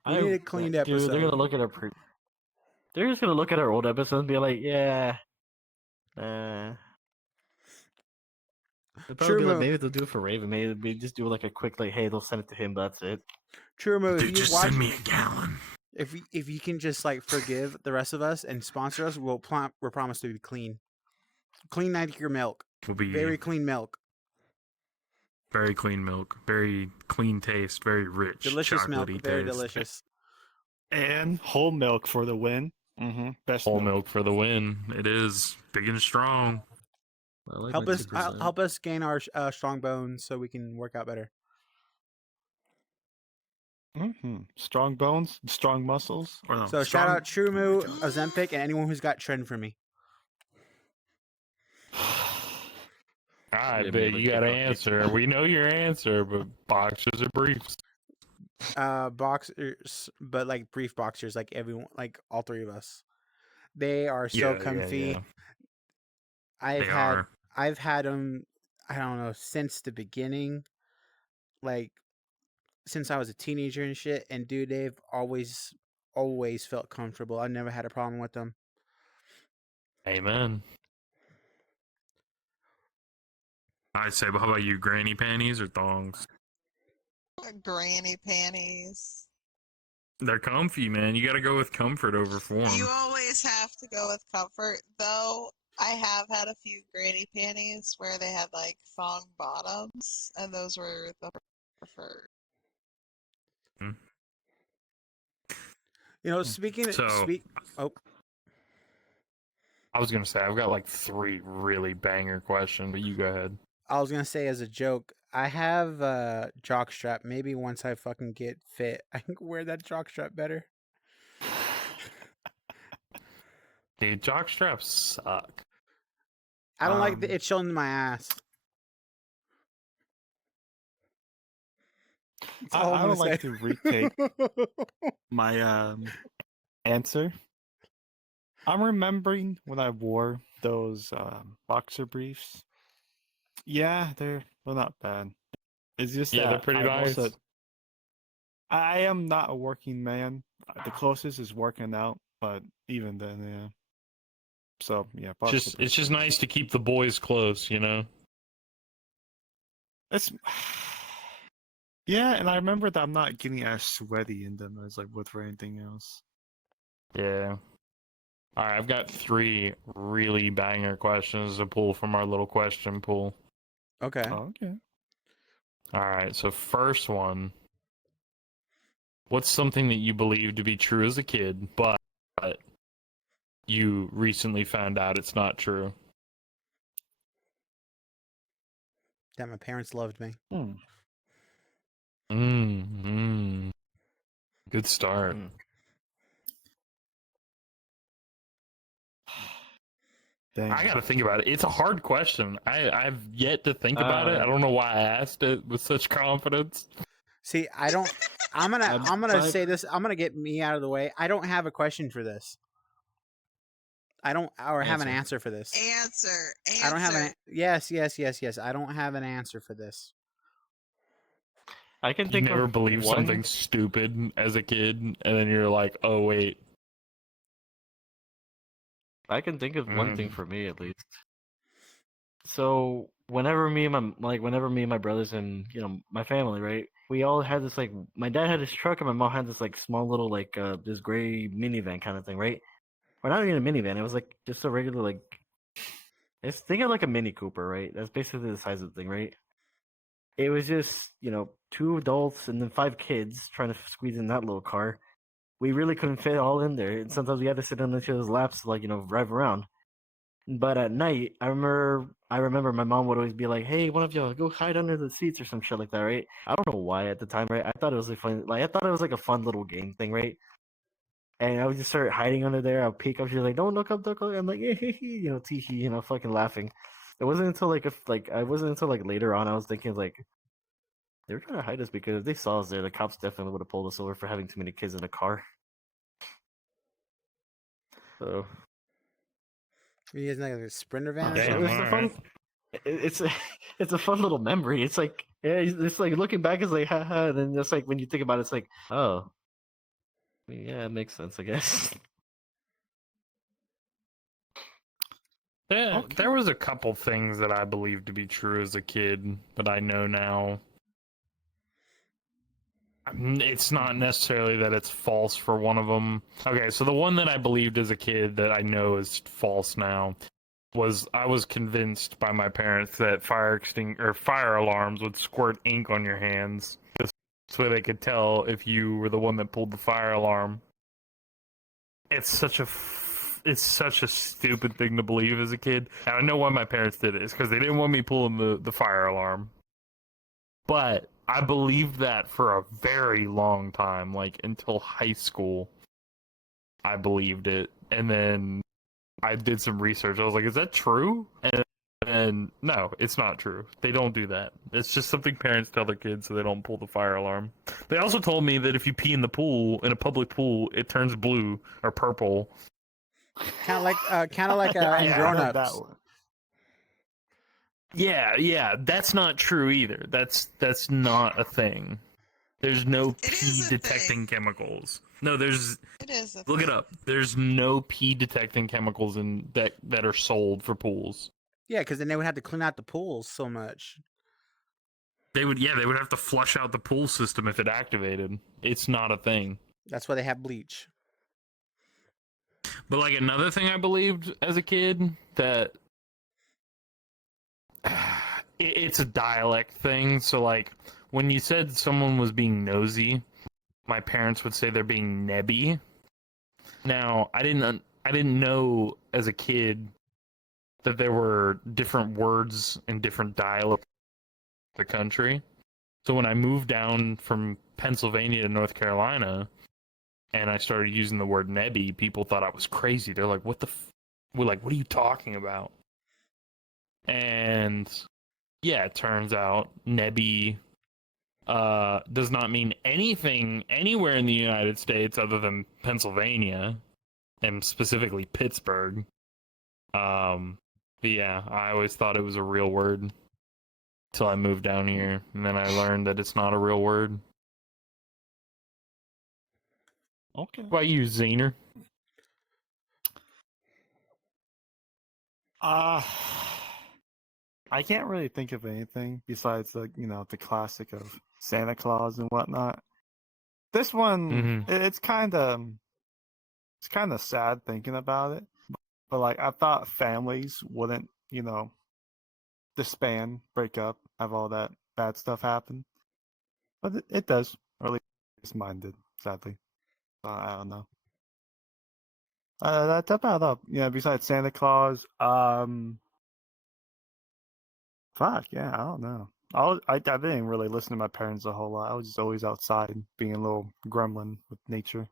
We need a clean Dude, episode. they're gonna look at our they're just gonna look at our old episodes and be like, yeah. They'll probably True be like, Moon. maybe they'll do it for Raven. Maybe they'll just do like a quick like, hey, they'll send it to him. That's it. True Moon, Dude, if you just watch, send me a gallon. if you can just like forgive the rest of us and sponsor us, we're promised to be clean. Clean 90-year milk. Will be Very clean milk. very clean milk, very clean taste, very rich, Delicious milk. chocolatey Very taste. delicious. And whole milk for the win. Best Whole milk for the win. It is big and strong. I like Help my us 2%. help us gain our strong bones so we can work out better. Strong bones, strong muscles. Or no, So shout strong- out True Moo, Ozempic, and anyone who's got trend for me. All right, Yeah, but man, you got to TikTok. answer. We know your answer, but boxers or briefs? Boxers, but like brief boxers, like everyone, like all three of us. They are so comfy. They are. I've had them. I don't know, since the beginning, like since I was a teenager and shit. And dude, they've always felt comfortable. I never had a problem with them. Amen. I'd say, but how about you, granny panties or thongs? Granny panties. They're comfy, man. You got to go with comfort over form. You always have to go with comfort, though. I have had a few granny panties where they had like thong bottoms, and those were the preferred. You know, speaking of, So- oh, I was gonna say I've got like 3 really banger questions, but you go ahead. I was gonna say as a joke, I have a jock strap. Maybe once I fucking get fit, I can wear that jock strap better. Dude, jock straps suck. I don't like Um, it showing my ass. That's all I I'm would gonna like say. to retake my answer. I'm remembering when I wore those boxer briefs. Yeah, they're not bad. It's just Yeah, that they're pretty I've nice. also- I am not a working man. The closest is working out, but even then, yeah. So yeah, boxer It's briefs just are- nice to keep the boys close, you know. It's yeah, and I remember that I'm not getting as sweaty in them as like with anything else. Yeah. All right, I've got 3 really banger questions to pull from our little question pool. Okay. Oh, okay. All right, so first one. What's something that you believe to be true as a kid, but you recently found out it's not true? That my parents loved me. Good start. Mm. Dang. I got to think about it. It's a hard question. I've yet to think about it. I don't know why I asked it with such confidence. See, I don't. I'm gonna my- say this. I'm gonna get me out of the way. I don't have a question for this. I don't, or have an answer for this. Answer. I don't have an. Yes. I don't have an answer for this. I can You think never of believed one. something stupid as a kid, and then you're like, oh, wait. I can think of one thing Mm. for me at least. So whenever me and my brothers and my family, right? We all had this like my dad had his truck and my mom had this like small little like this gray minivan kind of thing, right? Or not even a minivan. It was like just a regular like. Think of like a Mini Cooper, right? That's basically the size of the thing, right? It was just 2 adults and then 5 kids trying to squeeze in that little car. We really couldn't fit all in there, and sometimes we had to sit on each other's laps to like drive around. But at night, I remember my mom would always be like, "Hey, one of y'all go hide under the seats or some shit like that," right? I don't know why at the time, right? I thought it was like a fun little game thing, right? And I would just start hiding under there. I'll peek up. She's like, "Don't look up." I'm like, tee fucking laughing. It wasn't until like later on I was thinking like they were trying to hide us because if they saw us there, the cops definitely would have pulled us over for having too many kids in a car. So You guys like a Sprinter van? or Damn, something? it's a alright. fun. It's a fun little memory. It's like it's like looking back, it's like haha, and then just like when you think about it, it's like oh, yeah, it makes sense, I guess. Yeah, Okay. there was a couple things that I believed to be true as a kid, but I know now. It's not necessarily that it's false for one of them. Okay, so the one that I believed as a kid that I know is false now was I was convinced by my parents that fire alarms would squirt ink on your hands. This way they could tell if you were the one that pulled the fire alarm. It's such a stupid thing to believe as a kid. And I know why my parents did it. It's because they didn't want me pulling the fire alarm. But I believed that for a very long time, like until high school. I believed it. And then I did some research. I was like, is that true? And then no, it's not true. They don't do that. It's just something parents tell their kids so they don't pull the fire alarm. They also told me that if you pee in the pool, in a public pool, it turns blue or purple. Kind of like Yeah, in I Grown heard that Ups. one. Yeah, that's not true either. That's not a thing. There's no It pee is a detecting thing. chemicals. No, there's It is a look it thing. up. There's no pee detecting chemicals in that are sold for pools. Yeah, because then they would have to clean out the pools so much. They would have to flush out the pool system if it activated. It's not a thing. That's why they have bleach. But like another thing I believed as a kid that it's a dialect thing. So like when you said someone was being nosy, my parents would say they're being nebby. Now I didn't know as a kid that there were different words in different dialects of the country. So when I moved down from Pennsylvania to North Carolina, and I started using the word nebby, people thought I was crazy. They're like, "What the?" We're like, "What are you talking about?" And yeah, it turns out nebby does not mean anything anywhere in the United States other than Pennsylvania, and specifically Pittsburgh. But yeah, I always thought it was a real word till I moved down here, and then I learned that it's not a real word. Okay. What about you, Zener? Uh, I can't really think of anything besides the classic of Santa Claus and whatnot. This one, it's kind of sad thinking about it. But like, I thought families wouldn't, disband, break up, have all that bad stuff happen. But it does, or at least mine did, sadly. I don't know. That's about up. Besides Santa Claus, fuck, yeah, I don't know. I didn't really listen to my parents a whole lot. I was just always outside, being a little gremlin with nature.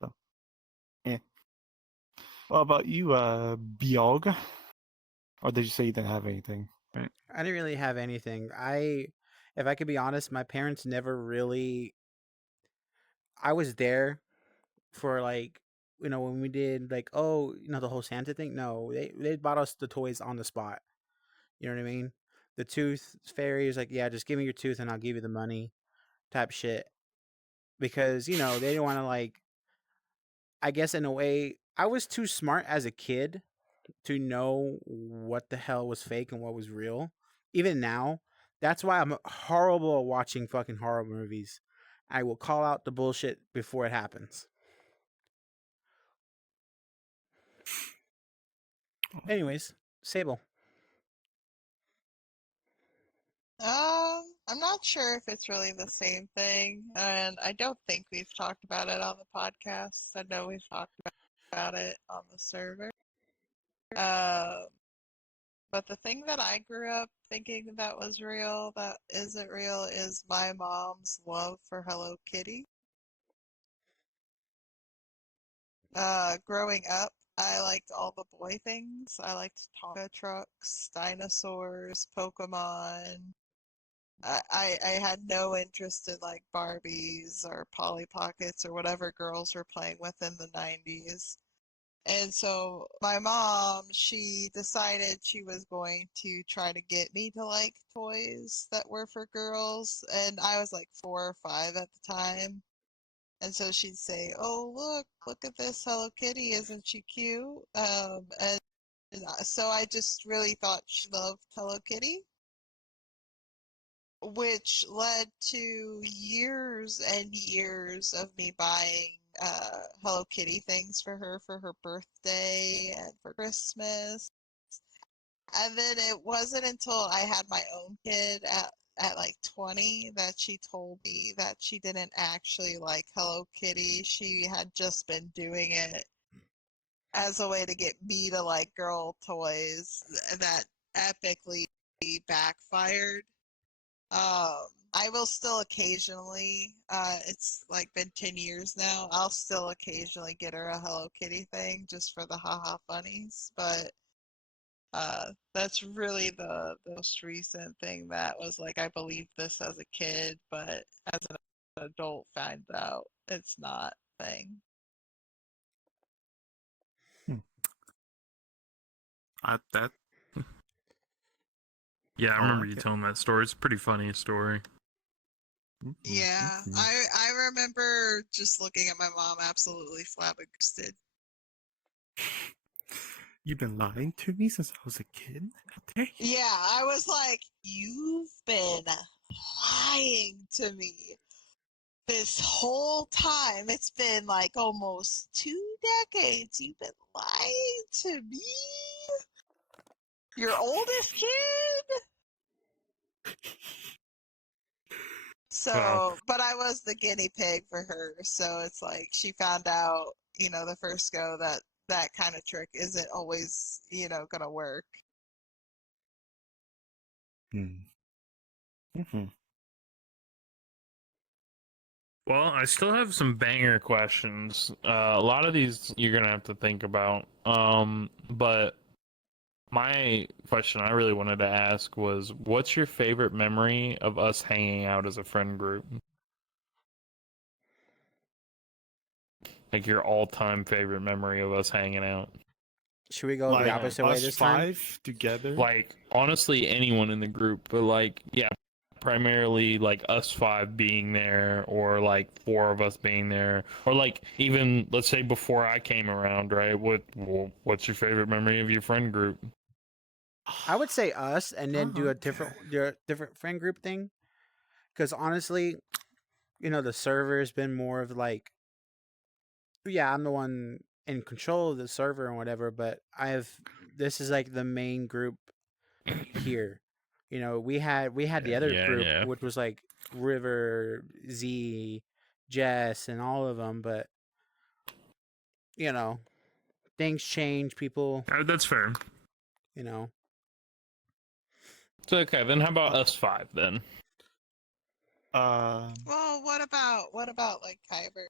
So, yeah. What about you, Bjorg? Or did you say you didn't have anything? Right. I didn't really have anything. If I could be honest, my parents never really. I was there for like, when we did like, the whole Santa thing. No, they bought us the toys on the spot. You know what I mean? The tooth fairy is like, yeah, just give me your tooth and I'll give you the money, type shit. Because they didn't want to like. I guess in a way, I was too smart as a kid to know what the hell was fake and what was real. Even now, that's why I'm horrible at watching fucking horror movies. I will call out the bullshit before it happens. Anyways, Sable. I'm not sure if it's really the same thing, and I don't think we've talked about it on the podcast. I know we've talked about it on the server. But the thing that I grew up thinking that was real, that isn't real, is my mom's love for Hello Kitty. Growing up, I liked all the boy things. I liked Tonka trucks, dinosaurs, Pokemon. I had no interest in like Barbies or Polly Pockets or whatever girls were playing with in the 90s. And so my mom, she decided she was going to try to get me to like toys that were for girls. And I was like 4 or 5 at the time. And so she'd say, "Oh, look at this Hello Kitty, isn't she cute?" So I just really thought she loved Hello Kitty, which led to years and years of me buying Hello Kitty things for her birthday and for Christmas. And then it wasn't until I had my own kid at like 20 that she told me that she didn't actually like Hello Kitty. She had just been doing it as a way to get me to like girl toys that epically backfired. I will still occasionally, it's like been 10 years now, I'll still occasionally get her a Hello Kitty thing just for the haha funnies, but That's really the most recent thing that was like I believed this as a kid, but as an adult found out it's not a thing. That. Yeah, I Oh, remember you okay. telling that story. It's a pretty funny story. Yeah, I remember just looking at my mom absolutely flabbergasted. You've been lying to me since I was a kid? How dare you? Yeah, I was like, you've been lying to me this whole time. It's been like almost 2 decades. You've been lying to me. Your oldest kid? So, but I was the guinea pig for her. So it's like she found out, the first go that that kind of trick isn't always, gonna work. Mm-hmm. Well, I still have some banger questions. A lot of these you're gonna have to think about. But my question I really wanted to ask was, what's your favorite memory of us hanging out as a friend group? Like your all-time favorite memory of us hanging out. Should we go the Like opposite way us this time? 5 together. Like honestly, anyone in the group, but like yeah, primarily like us 5 being there, or like 4 of us being there, or like even let's say before I came around, right? What's your favorite memory of your friend group? I would say us, and then do a different friend group thing. Because honestly, the server has been more of like, yeah, I'm the one in control of the server and whatever, but this is like the main group here. We had the other group, Yeah. which was like River, Z, Jess, and all of them, but things change. People, That's fair. So okay, then how about us 5 then? Well, what about like Kyber?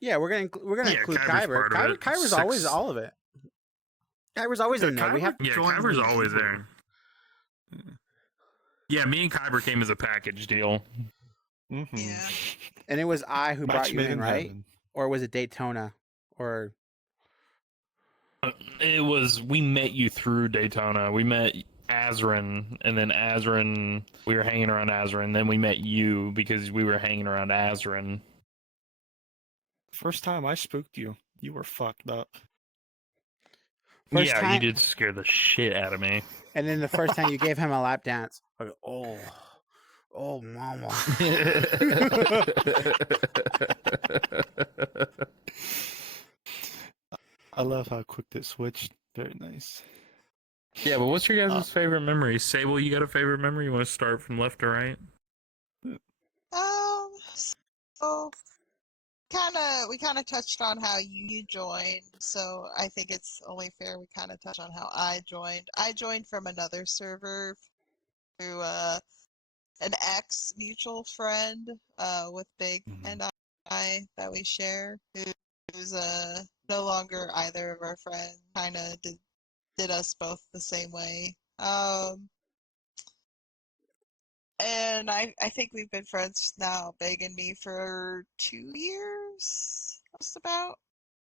Yeah, we're gonna Yeah, include Kyber's Kyber. part of it. Kyber's always 6. all of it. Kyber's always in there. We have Yeah, joined Kyber's me always too. there. Yeah, me and Kyber came as a Package deal. Mm-hmm. Yeah. and it was I who brought Match you made in, in right? heaven. Or was it Daytona? Or It was, we met you through Daytona. We met Azrin, and then Azrin, we were hanging around Azrin. Then we met you because we were hanging around Azrin. First time I spooked you, you were fucked up. First Yeah, time- you did scare the shit out of me. and then the first time you gave him a lap dance, like, oh mama. I love how quick it switched. Very nice. Yeah, but what's your guys' Uh, favorite memory? Sable, you got a favorite memory? You want to start from left to right? So we kind of touched on how you joined, so I think it's only fair we kind of touch on how I joined. I joined from another server through an ex mutual friend with Big and I that we share, who's no longer either of our friends. Kind of did us both the same way. And I think we've been friends now, Big and me, for 2 years, just about.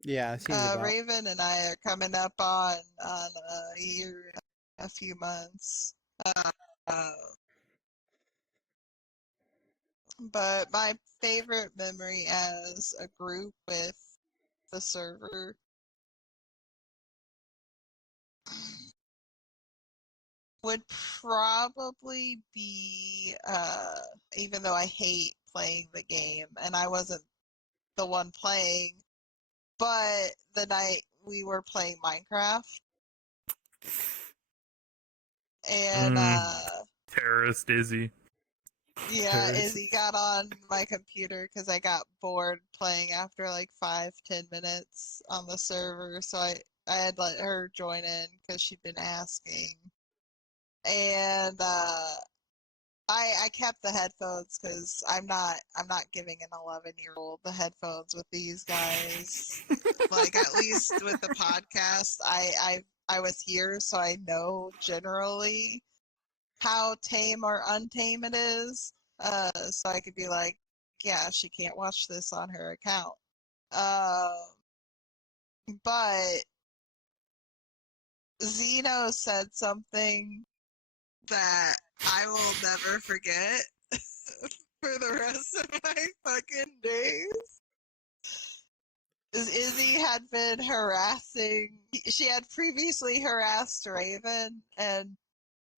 Yeah, it seems about. Raven and I are coming up on a year, a few months. But my favorite memory as a group with the server would probably be, even though I hate playing the game and I wasn't the one playing, but the night we were playing Minecraft and Terrorist Izzy. yeah, Izzy got on my computer because I got bored playing after like 5-10 minutes on the server, so I had let her join in because she'd been asking. And I kept the headphones because I'm not giving an 11-year-old the headphones with these guys. Like at least with the podcast, I was here, so I know generally how tame or untame it is. So I could be like, yeah, she can't watch this on her account. But Zeno said something that I will never forget for the rest of my fucking days. Izzy had been harassing, she had previously harassed Raven and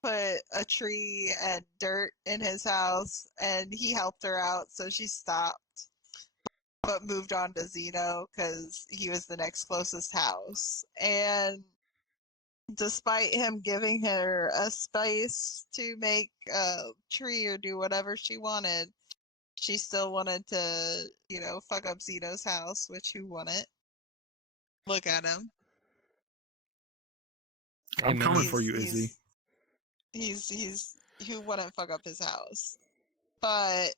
put a tree and dirt in his house, and he helped her out, so she stopped, but moved on to Zeno because he was the next closest house. And despite him giving her a space to make a tree or do whatever she wanted, she still wanted to, you know, fuck up Zeno's house, which who wouldn't? Look at him. I'm coming Amen. for you, Izzy. He's who wouldn't fuck up his house. But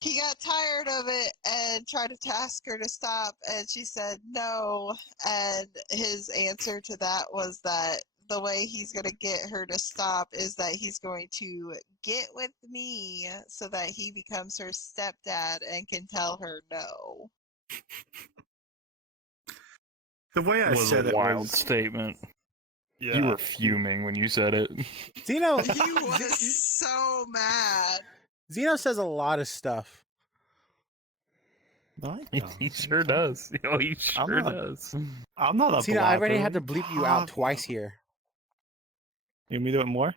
he got tired of it and tried to task her to stop, and she said no. And his answer to that was that the way he's going to get her to stop is that he's going to get with me so that he becomes her stepdad and can tell her no. The way I was said a it wild was, statement. yeah. You were fuming when you said it. Zeno, He was so mad. Zeno says a lot of stuff. No, I He don't. sure does. Oh, he sure not- does. I'm not a Zeno, I already had to blabber. bleep you out twice here. You want me to do it more?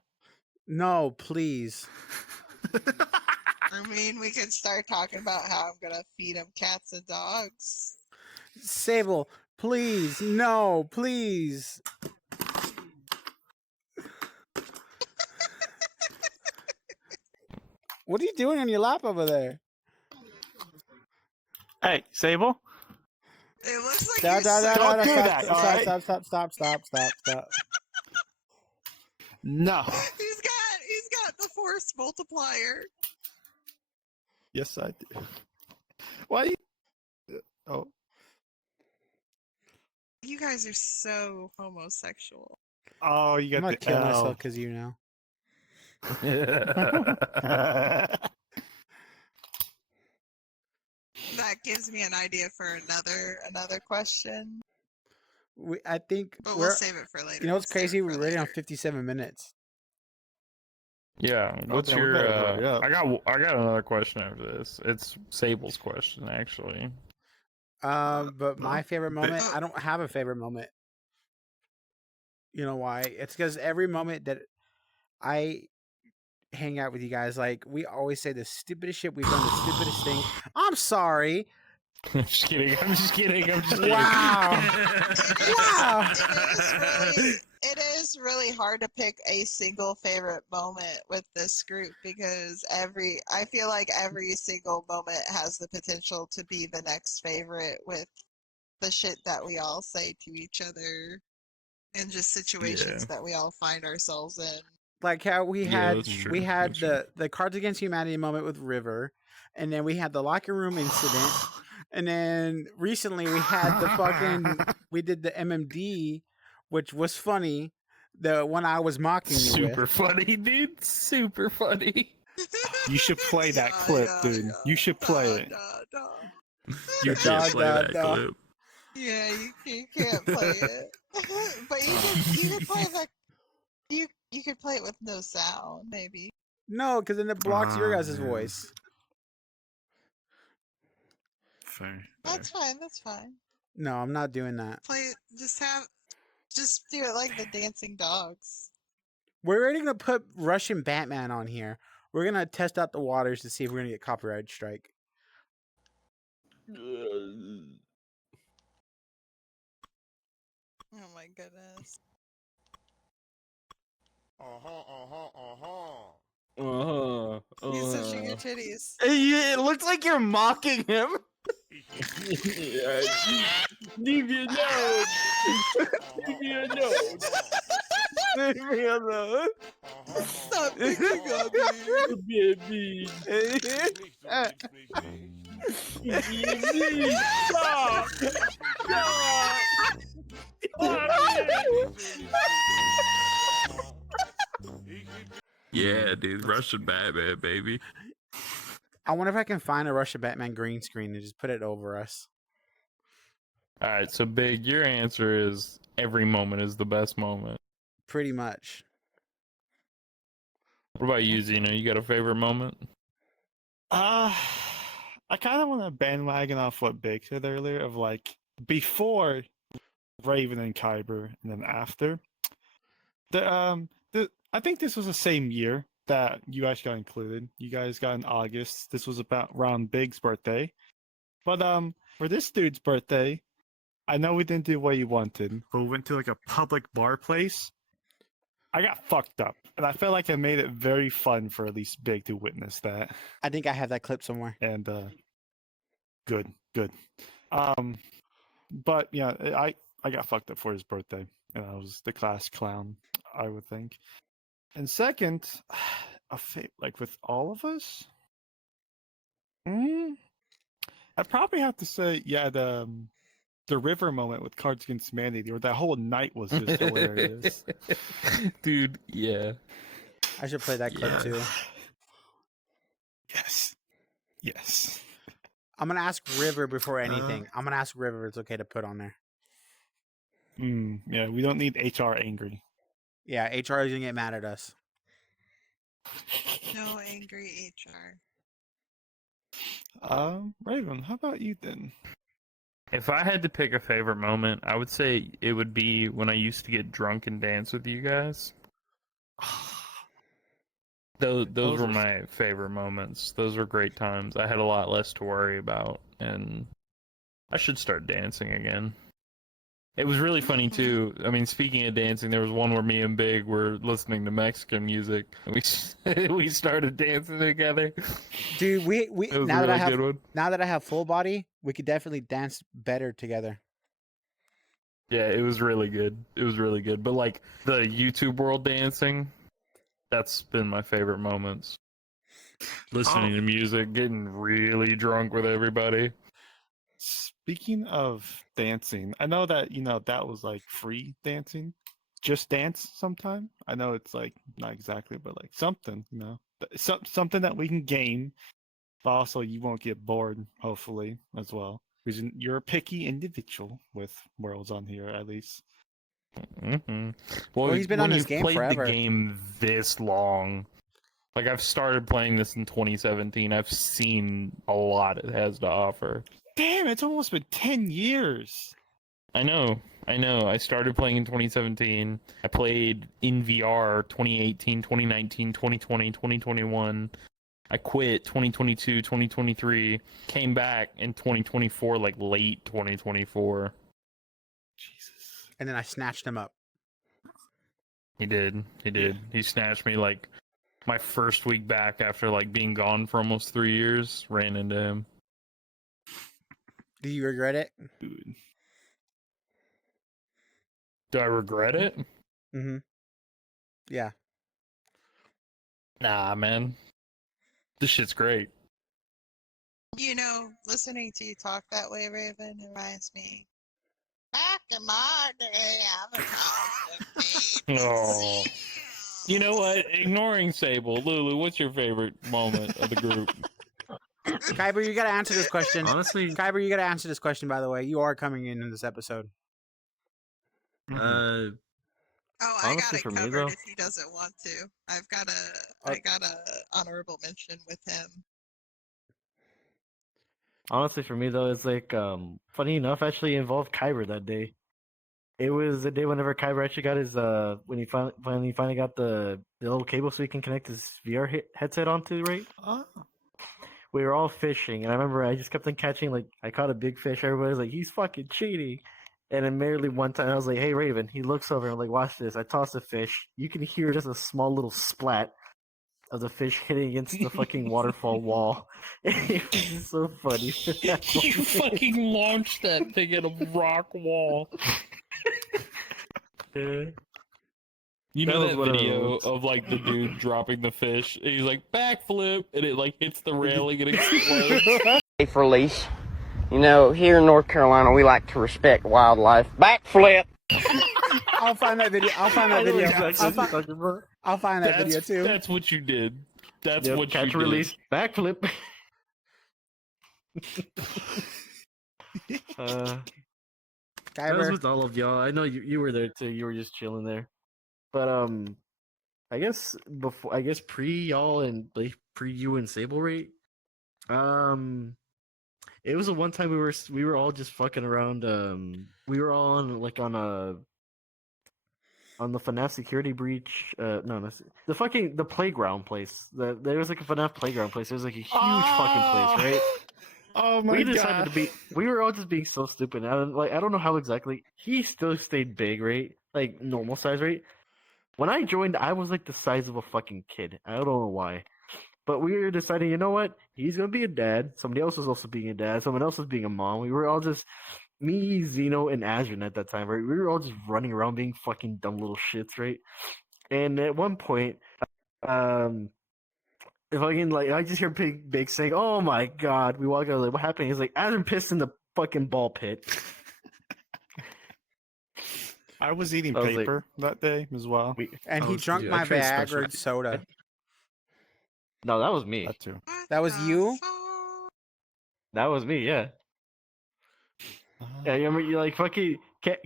No, please. I mean, we could start talking about how I'm gonna feed him cats and dogs. Sable, please. No, please. What are you doing on your lap over there? Hey, Sable. It looks like Stop, you stop, suck. Don't do stop, that, stop, alright? stop. No. He's got the force multiplier. Yes, I do. Why? Oh, You guys are so homosexual. oh, you I'm got gonna the kill L. myself because you know. That gives me an idea for another question, I think but we're. we'll save it for later. You know what's We'll save crazy? it for We're already on later. 57 minutes. Yeah. What's then we your? better hurry up. I got another question after this. It's Sable's question actually. But my favorite moment, Oh. I don't have a favorite moment. You know why? It's because every moment that I hang out with you guys, like we always say the stupidest shit. We've done the stupidest thing. I'm sorry. I'm just kidding. I'm just kidding. I'm just kidding. Wow. Wow. It is really hard to pick a single favorite moment with this group because I feel like every single moment has the potential to be the next favorite with the shit that we all say to each other and just situations that we all find ourselves in. Like how we Yeah, had that's true. we had That's true. the Cards Against Humanity moment with River, and then we had the locker room incident, and then recently we had we did the MMD, which was funny. The one I was mocking you with. Super funny, dude. Super funny. You should play that Yeah, clip, yeah, dude. yeah. You should play Duh, it. duh, duh. You Dog, can't play dog, that dog. clip. Yeah, you can't play it. But you could play that. You could play it with no sound, maybe. No, because then it blocks your guys' yeah. voice. Fair. That's fine. That's fine. No, I'm not doing that. Just do it like the dancing dogs. We're already gonna put Russian Batman on here. We're gonna test out the waters to see if we're gonna get copyright strike. Oh my goodness. He's touching your titties. It looks like you're mocking him. Leave me alone. Leave me alone. Leave me alone. Stop picking on me. Baby. Baby, stop. Stop. Yeah, dude, Russian Batman, baby. I wonder if I can find a Russian Batman green screen and just put it over us. All right, so Big, your answer is every moment is the best moment. Pretty much. What about you, Zeno? You got a favorite moment? I kind of want to bandwagon off what Big said earlier of like before Raven and Kyber and then after. I think this was the same year that you guys got included. You guys got in August. This was about around Big's birthday. But for this dude's birthday, I know we didn't do what you wanted, but we went to like a public bar place. I got fucked up, and I felt like I made it very fun for at least Big to witness that. I think I have that clip somewhere. And good. But yeah, I got fucked up for his birthday, and I was the class clown, I would think. And second, like with all of us, I'd probably have to say, yeah, the river moment with Cards Against Humanity, or that whole night was just hilarious. Dude, yeah. I should play that clip too. Yes. I'm gonna ask River before anything. I'm gonna ask River if it's okay to put on there. Yeah, we don't need HR angry. Yeah, HR is gonna get mad at us. No angry HR. Raven, how about you then? If I had to pick a favorite moment, I would say it would be when I used to get drunk and dance with you guys. Those were my favorite moments. Those were great times. I had a lot less to worry about, and I should start dancing again. It was really funny too. I mean, speaking of dancing, there was one where me and Big were listening to Mexican music, and we started dancing together. Dude, we It was now a that I really have good one. now that I have full body, we could definitely dance better together. Yeah, it was really good. It was really good. But like the YouTube world dancing, that's been my favorite moments. Listening to music, getting really drunk with everybody. Speaking of dancing, I know that that was like free dancing. Just dance sometime. I know it's like not exactly, but like something, something that we can gain. But also, you won't get bored, hopefully, as well. Because you're a picky individual with worlds on here, at least. Mm-hmm. Well, he's been when on this you've game played forever. the game this long, like I've started playing this in 2017. I've seen a lot it has to offer. Damn, it's almost been 10 years. I know. I started playing in 2017. I played in VR 2018, 2019, 2020, 2021. I quit 2022, 2023. Came back in 2024, like late 2024. Jesus. And then I snatched him up. He did. He snatched me like my first week back after like being gone for almost 3 years. Ran into him. Do you regret it? Dude. Do I regret it? Mm-hmm. Yeah. Nah, man. This shit's great. Listening to you talk that way, Raven, reminds me. Back in my day, I was Oh. You know what? Ignoring Sable, Lulu, what's your favorite moment of the group? Kyber, you gotta answer this question. Honestly, Kyber, you gotta answer this question, by the way. You are coming in this episode. Oh, I got Honestly, it for me, covered though- if he doesn't want to. I got a honorable mention with him. Honestly, for me though, it's like funny enough, actually involved Kyber that day. It was the day whenever Kyber actually got his when he finally got the little cable so he can connect his VR headset onto, right? We were all fishing, and I remember I just kept on catching, like, I caught a big fish. Everybody was like, he's fucking cheating. And then merely one time I was like, hey Raven, he looks over and I'm like, watch this. I toss a fish. You can hear just a small little splat of the fish hitting against the fucking waterfall wall. It was just so funny. You fucking launched that thing at a rock wall. Yeah. You That know was that one of video those. of like the dude dropping the fish? And he's like backflip, and it like hits the railing and explodes. Safe release. Here in North Carolina, we like to respect wildlife. Backflip. I'll find that video. I'll find that I know video. exactly I'll, what you're fi- talking about. I'll find that video too. That's what you did. That's Yep, what catch you release did. backflip. uh, I was Kyber. with all of y'all. I know you were there too. You were just chilling there. But I guess pre y'all and like pre you and Sable rate. It was a one time we were all just fucking around. We were all on the FNAF security breach. No, the playground place. There was like a FNAF playground place. There was like a huge fucking place, right? Oh my We god. decided to be. We were all just being so stupid. I don't know how exactly. He still stayed big, right? Like normal size, right? When I joined, I was like the size of a fucking kid. I don't know why. But we were deciding, you know what? He's gonna be a dad. Somebody else was also being a dad. Someone else was being a mom. We were all just me, Zeno, and Azrin at that time, right? We were all just running around being fucking dumb little shits, right? And at one point, if I can, like, I just hear Big saying, "Oh my god!" We walk out, like, what happened? He's like, "Azrin pissed in the fucking ball pit." I was eating I was like- paper that day as well. And he Oh, drunk dude, my I tried special- Viagra soda. No, that was me. That too. That was you? That was me. Yeah. Yeah, you remember you like fucking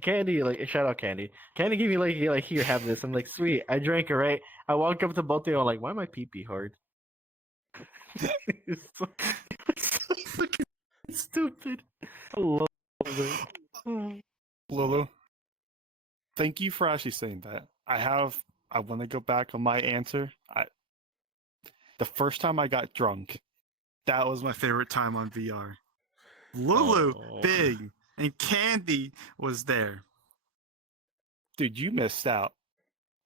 Candy, like shout out Candy. Candy gave me like here, have this. I'm like, sweet. I drank it, right? I walk up to both of you, I'm like, why am I pee pee hard? it's so fucking stupid. I love it. Lulu, thank you for actually saying that. I want to go back on my answer. The first time I got drunk, that was my favorite time on VR. Lulu, Oh. Big, and Candy was there. Dude, you missed out.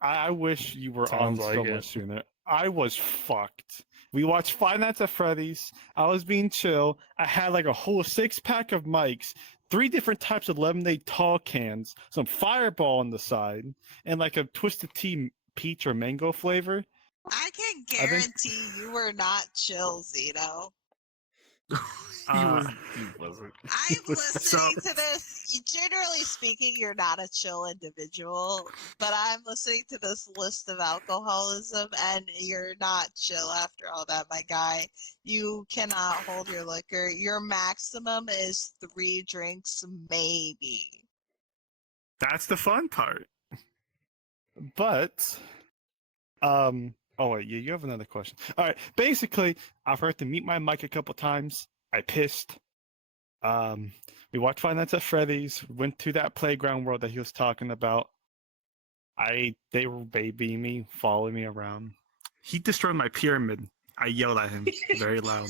I wish you were Sounds on like so it. much sooner. I was fucked. We watched Five Nights at Freddy's. I was being chill. I had like a whole 6-pack of mics, 3 different types of lemonade tall cans, some Fireball on the side, and like a Twisted Tea peach or mango flavor. I can think- guarantee you were not chill, Zeno. He wasn't. I'm listening So- to this. Generally speaking, you're not a chill individual, but I'm listening to this list of alcoholism, and you're not chill after all that, my guy. You cannot hold your liquor. Your maximum is 3 drinks, maybe. That's the fun part. But, oh wait, you have another question. All right, basically, I've heard to mute my mic a couple times. I pissed. We watched Five Nights at Freddy's. Went to that playground world that he was talking about. They were babying me, following me around. He destroyed my pyramid. I yelled at him very loud.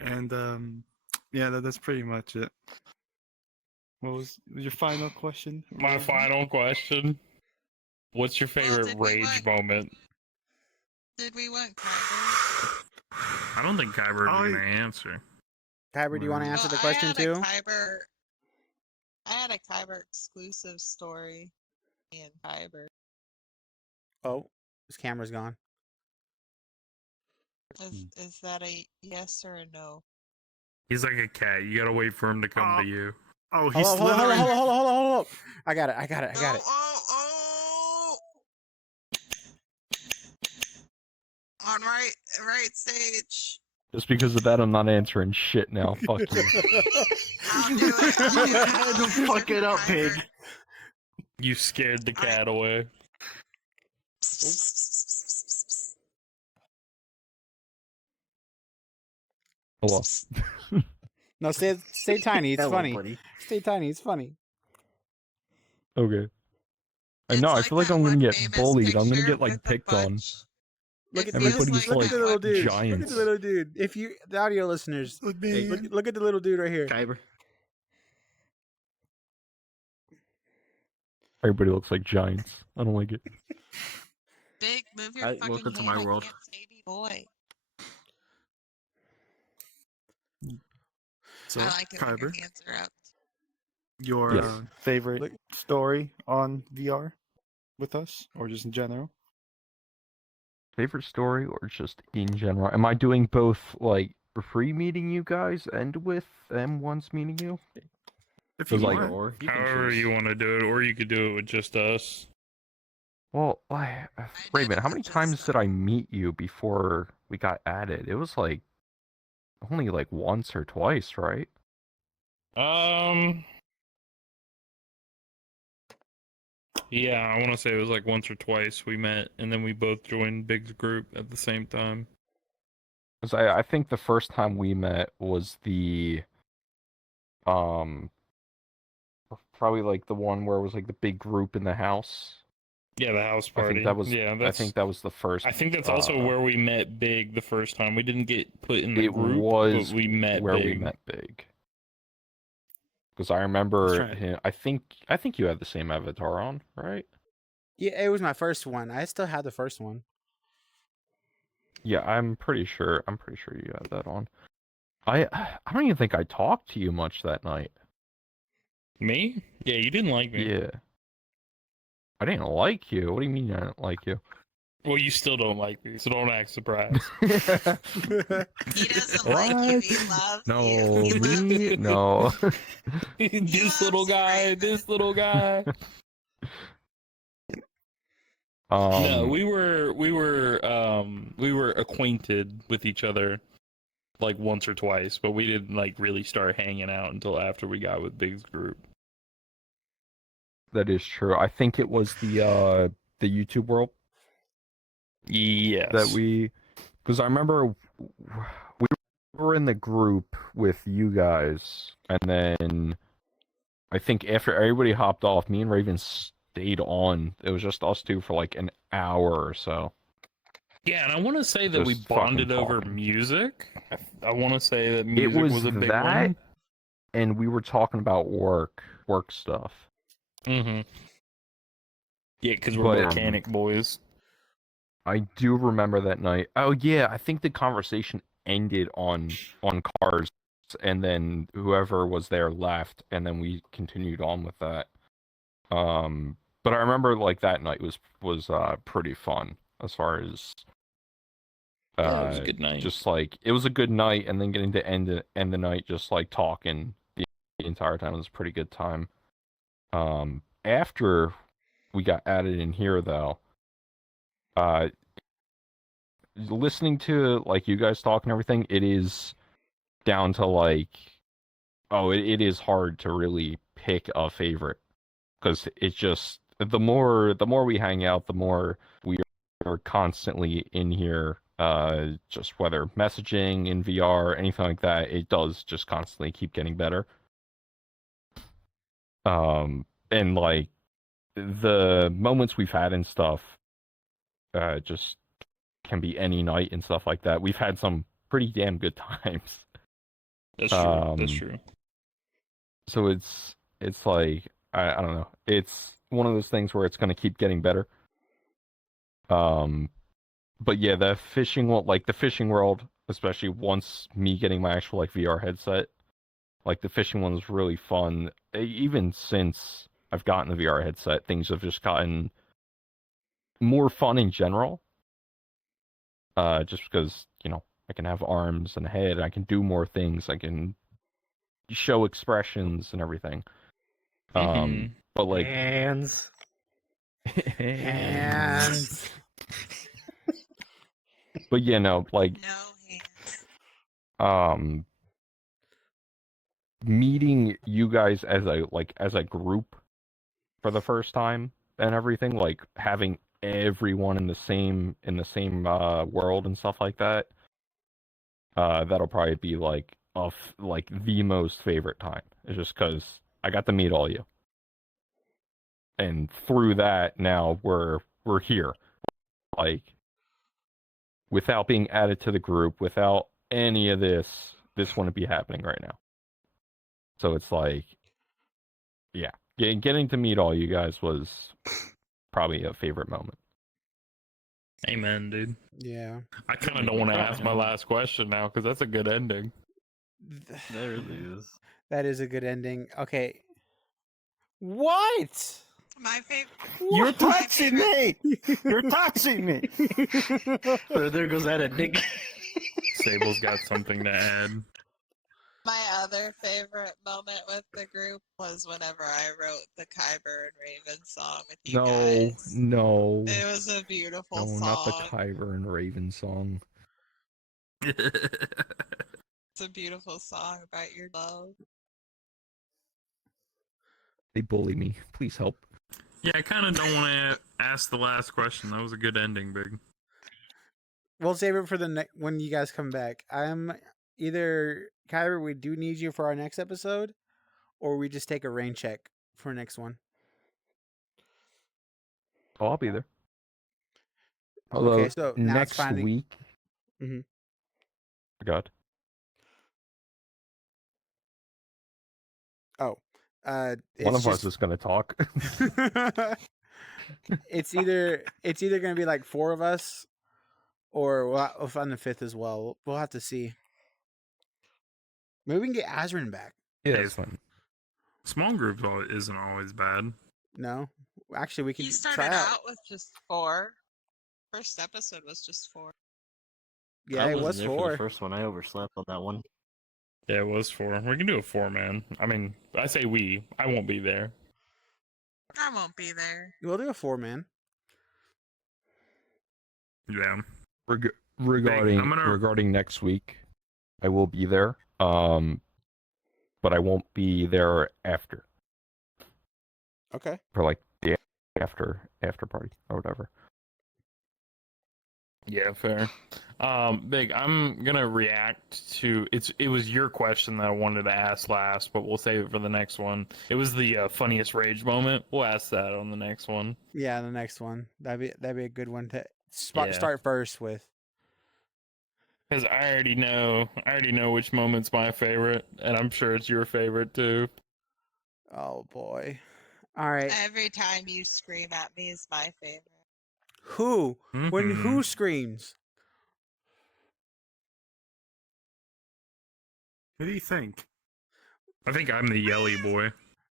And yeah, that's pretty much it. What was your final question? My Rosie? final question. What's your favorite did we rage want- moment? Did we want Kyber? I don't think Kyber I- is gonna answer. Kyber, do you want to answer the question too? I had a Kyber exclusive story. Me and Kyber. Oh, his camera's gone. Is that a yes or a no? He's like a cat. You gotta wait for him to come Oh. to you. Oh, he's Hold on, slithering. hold on. I got it. I got it. Oh. On right stage. Just because of that, I'm not answering shit now. Fuck you. I'll do it. I'll do it. I'll answer Fuck it for up, Kyber. pig. You scared the cat away. Hello. No, stay tiny. It's Hello, funny. buddy. Stay tiny. It's funny. Okay. I It's know. I feel like that I'm gonna one get famous bullied. I'm gonna picture get like with a picked on. bunch- Look It at feels Everybody's look like at the little dude. Look at giants. the little dude. If you, the audio listeners, Hey, look at the little dude right here. Kyber. Everybody looks like giants. I don't like it. Big, move your Hi, fucking welcome to hand. my I world. can't say boy. So, I like it when your Kyber, hands are up. your Yes. favorite Look- story on VR with us, or just in general? Favorite story or just in general? Am I doing both like for free meeting you guys and with them once meeting you? If It was you like- want. Or you can However choose. you want to do it, or you could do it with just us. Well, Raven, how many just times did I meet you before we got added? It was like only like once or twice, right? Yeah, I want to say it was like once or twice we met, and then we both joined Big's group at the same time. 'Cause I think the first time we met was the um probably like the one where it was like the big group in the house. Yeah, the house I party. think that was Yeah, I that's. think that was the first. I think that's also where we met Big the first time. We didn't get put in the it group, was but we met where Big. we met Big. Because I remember That's right. him. I think you had the same avatar on, right? Yeah, it was my first one. I still had the first one. Yeah, I'm pretty sure. I'm pretty sure you had that on. I don't even think I talked to you much that night. Me? Yeah, you didn't like me. Yeah. I didn't like you. What do you mean I didn't like you? Well, you still don't like me, so don't act surprised. He doesn't like you. He loves No, you. He loves me? you. No. this little guy. This little guy. No, we were acquainted with each other like once or twice, but we didn't like really start hanging out until after we got with Big's group. That is true. I think it was the YouTube world Yes. that because I remember we were in the group with you guys, and then I think after everybody hopped off, me and Raven stayed on. It was just us two for like an hour or so. Yeah, and I want to say that we Just fucking bonded over talking. music. I want to say that music was a big that- one. And we were talking about work stuff. Mm-hmm. Yeah, because we're But- mechanic boys. I do remember that night. Oh yeah, I think the conversation ended on cars, and then whoever was there left, and then we continued on with that. But I remember like that night was pretty fun as far as Yeah, it was a good night. just like it was a good night, and then getting to end the night just like talking the entire time was a pretty good time. After we got added in here though, listening to like you guys talk and everything, it is down to like, it is hard to really pick a favorite, because it's just the more we hang out, the more we are constantly in here, just whether messaging in VR, anything like that, it does just constantly keep getting better. And like the moments we've had and stuff, just can be any night and stuff like that. We've had some pretty damn good times. That's true. That's true. So it's like I don't know. It's one of those things where it's gonna keep getting better. But yeah, the fishing world, especially once me getting my actual like VR headset, like the fishing one was really fun. Even since I've gotten the VR headset, things have just gotten more fun in general. Just because, I can have arms and a head, I can do more things, I can show expressions and everything. Mhm. But like Hands. And but yeah, no, like No hands. meeting you guys as a group for the first time and everything, like having everyone in the same world and stuff like that, that'll probably be like the most favorite time. It's just because I got to meet all you, and through that now we're here, like without being added to the group, without any of this wouldn't be happening right now. So it's like, yeah, getting to meet all you guys was probably a favorite moment. Amen, dude. yeah, I kind of don't want to ask my last question now because that's a good ending. That really is. that is a good ending. Okay, what? My favorite. You're touching me. You're touching me. So there goes that dick. Sable's got something to add. My other favorite moment with the group was whenever I wrote the Kyber and Raven song with you No, guys. no, It was a beautiful no, not the song. Kyber and Raven song. It's a beautiful song about your love. They bully me. Please help. Yeah, I kind of don't want to ask the last question. That was a good ending, Big. We'll save it for the when you guys come back. I'm either Kyber, we do need you for our next episode, or we just take a rain check for next one. Oh, I'll be there. Although Okay, so now it's next finally. week, Mhm. God, Oh, one it's of us just is gonna talk. it's either gonna be like 4 of us, or we'll find the 5th as well. We'll have to see. Maybe we can get Azrin back. Yeah, Hey, that's fine. Small groups isn't always bad. No, actually, we could You started try out. out with just 4. First episode was just 4. Yeah, I it wasn't was there for 4. the first one. I overslept on that one. Yeah, it was 4. We can do a 4-man. I mean, I say we. I won't be there. I won't be there. We'll do a 4-man. Yeah. Regarding I'm gonna- regarding next week, I will be there. But I won't be there after Okay. for like the after party or whatever. Yeah, fair. Big, I'm gonna react to it was your question that I wanted to ask last, but we'll save it for the next one. It was the funniest rage moment. We'll ask that on the next one. Yeah, the next one. That'd be a good one to Yeah. start first with. Because I already know which moment's my favorite, and I'm sure it's your favorite too. Oh boy. All right. Every time you scream at me is my favorite. Who? When Mhm. who screams? What do you think? I think I'm the yelly boy.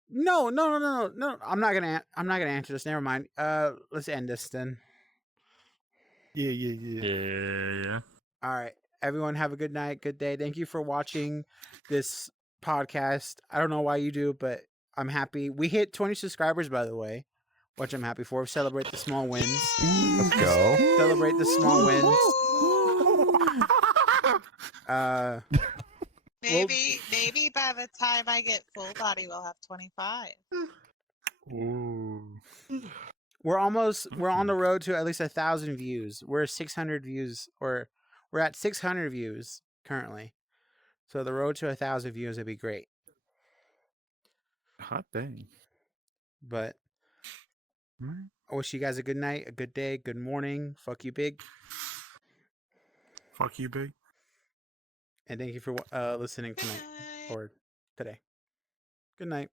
No. I'm not gonna answer this. Never mind. Let's end this then. Yeah. Yeah. All right. Everyone have a good night, good day. Thank you for watching this podcast. I don't know why you do, but I'm happy. We hit 20 subscribers, by the way, which I'm happy for. Celebrate the small wins. Let's go. Celebrate the small wins. Maybe by the time I get full body, we'll have 25. Ooh. We're on the road to at least 1,000 views. We're 600 views, or we're at 600 views currently. So the road to 1,000 views would be great. Hot dang. But Alright. I wish you guys a good night, a good day, good morning. Fuck you, Big. Fuck you, Big. And thank you for listening tonight or today. Good night.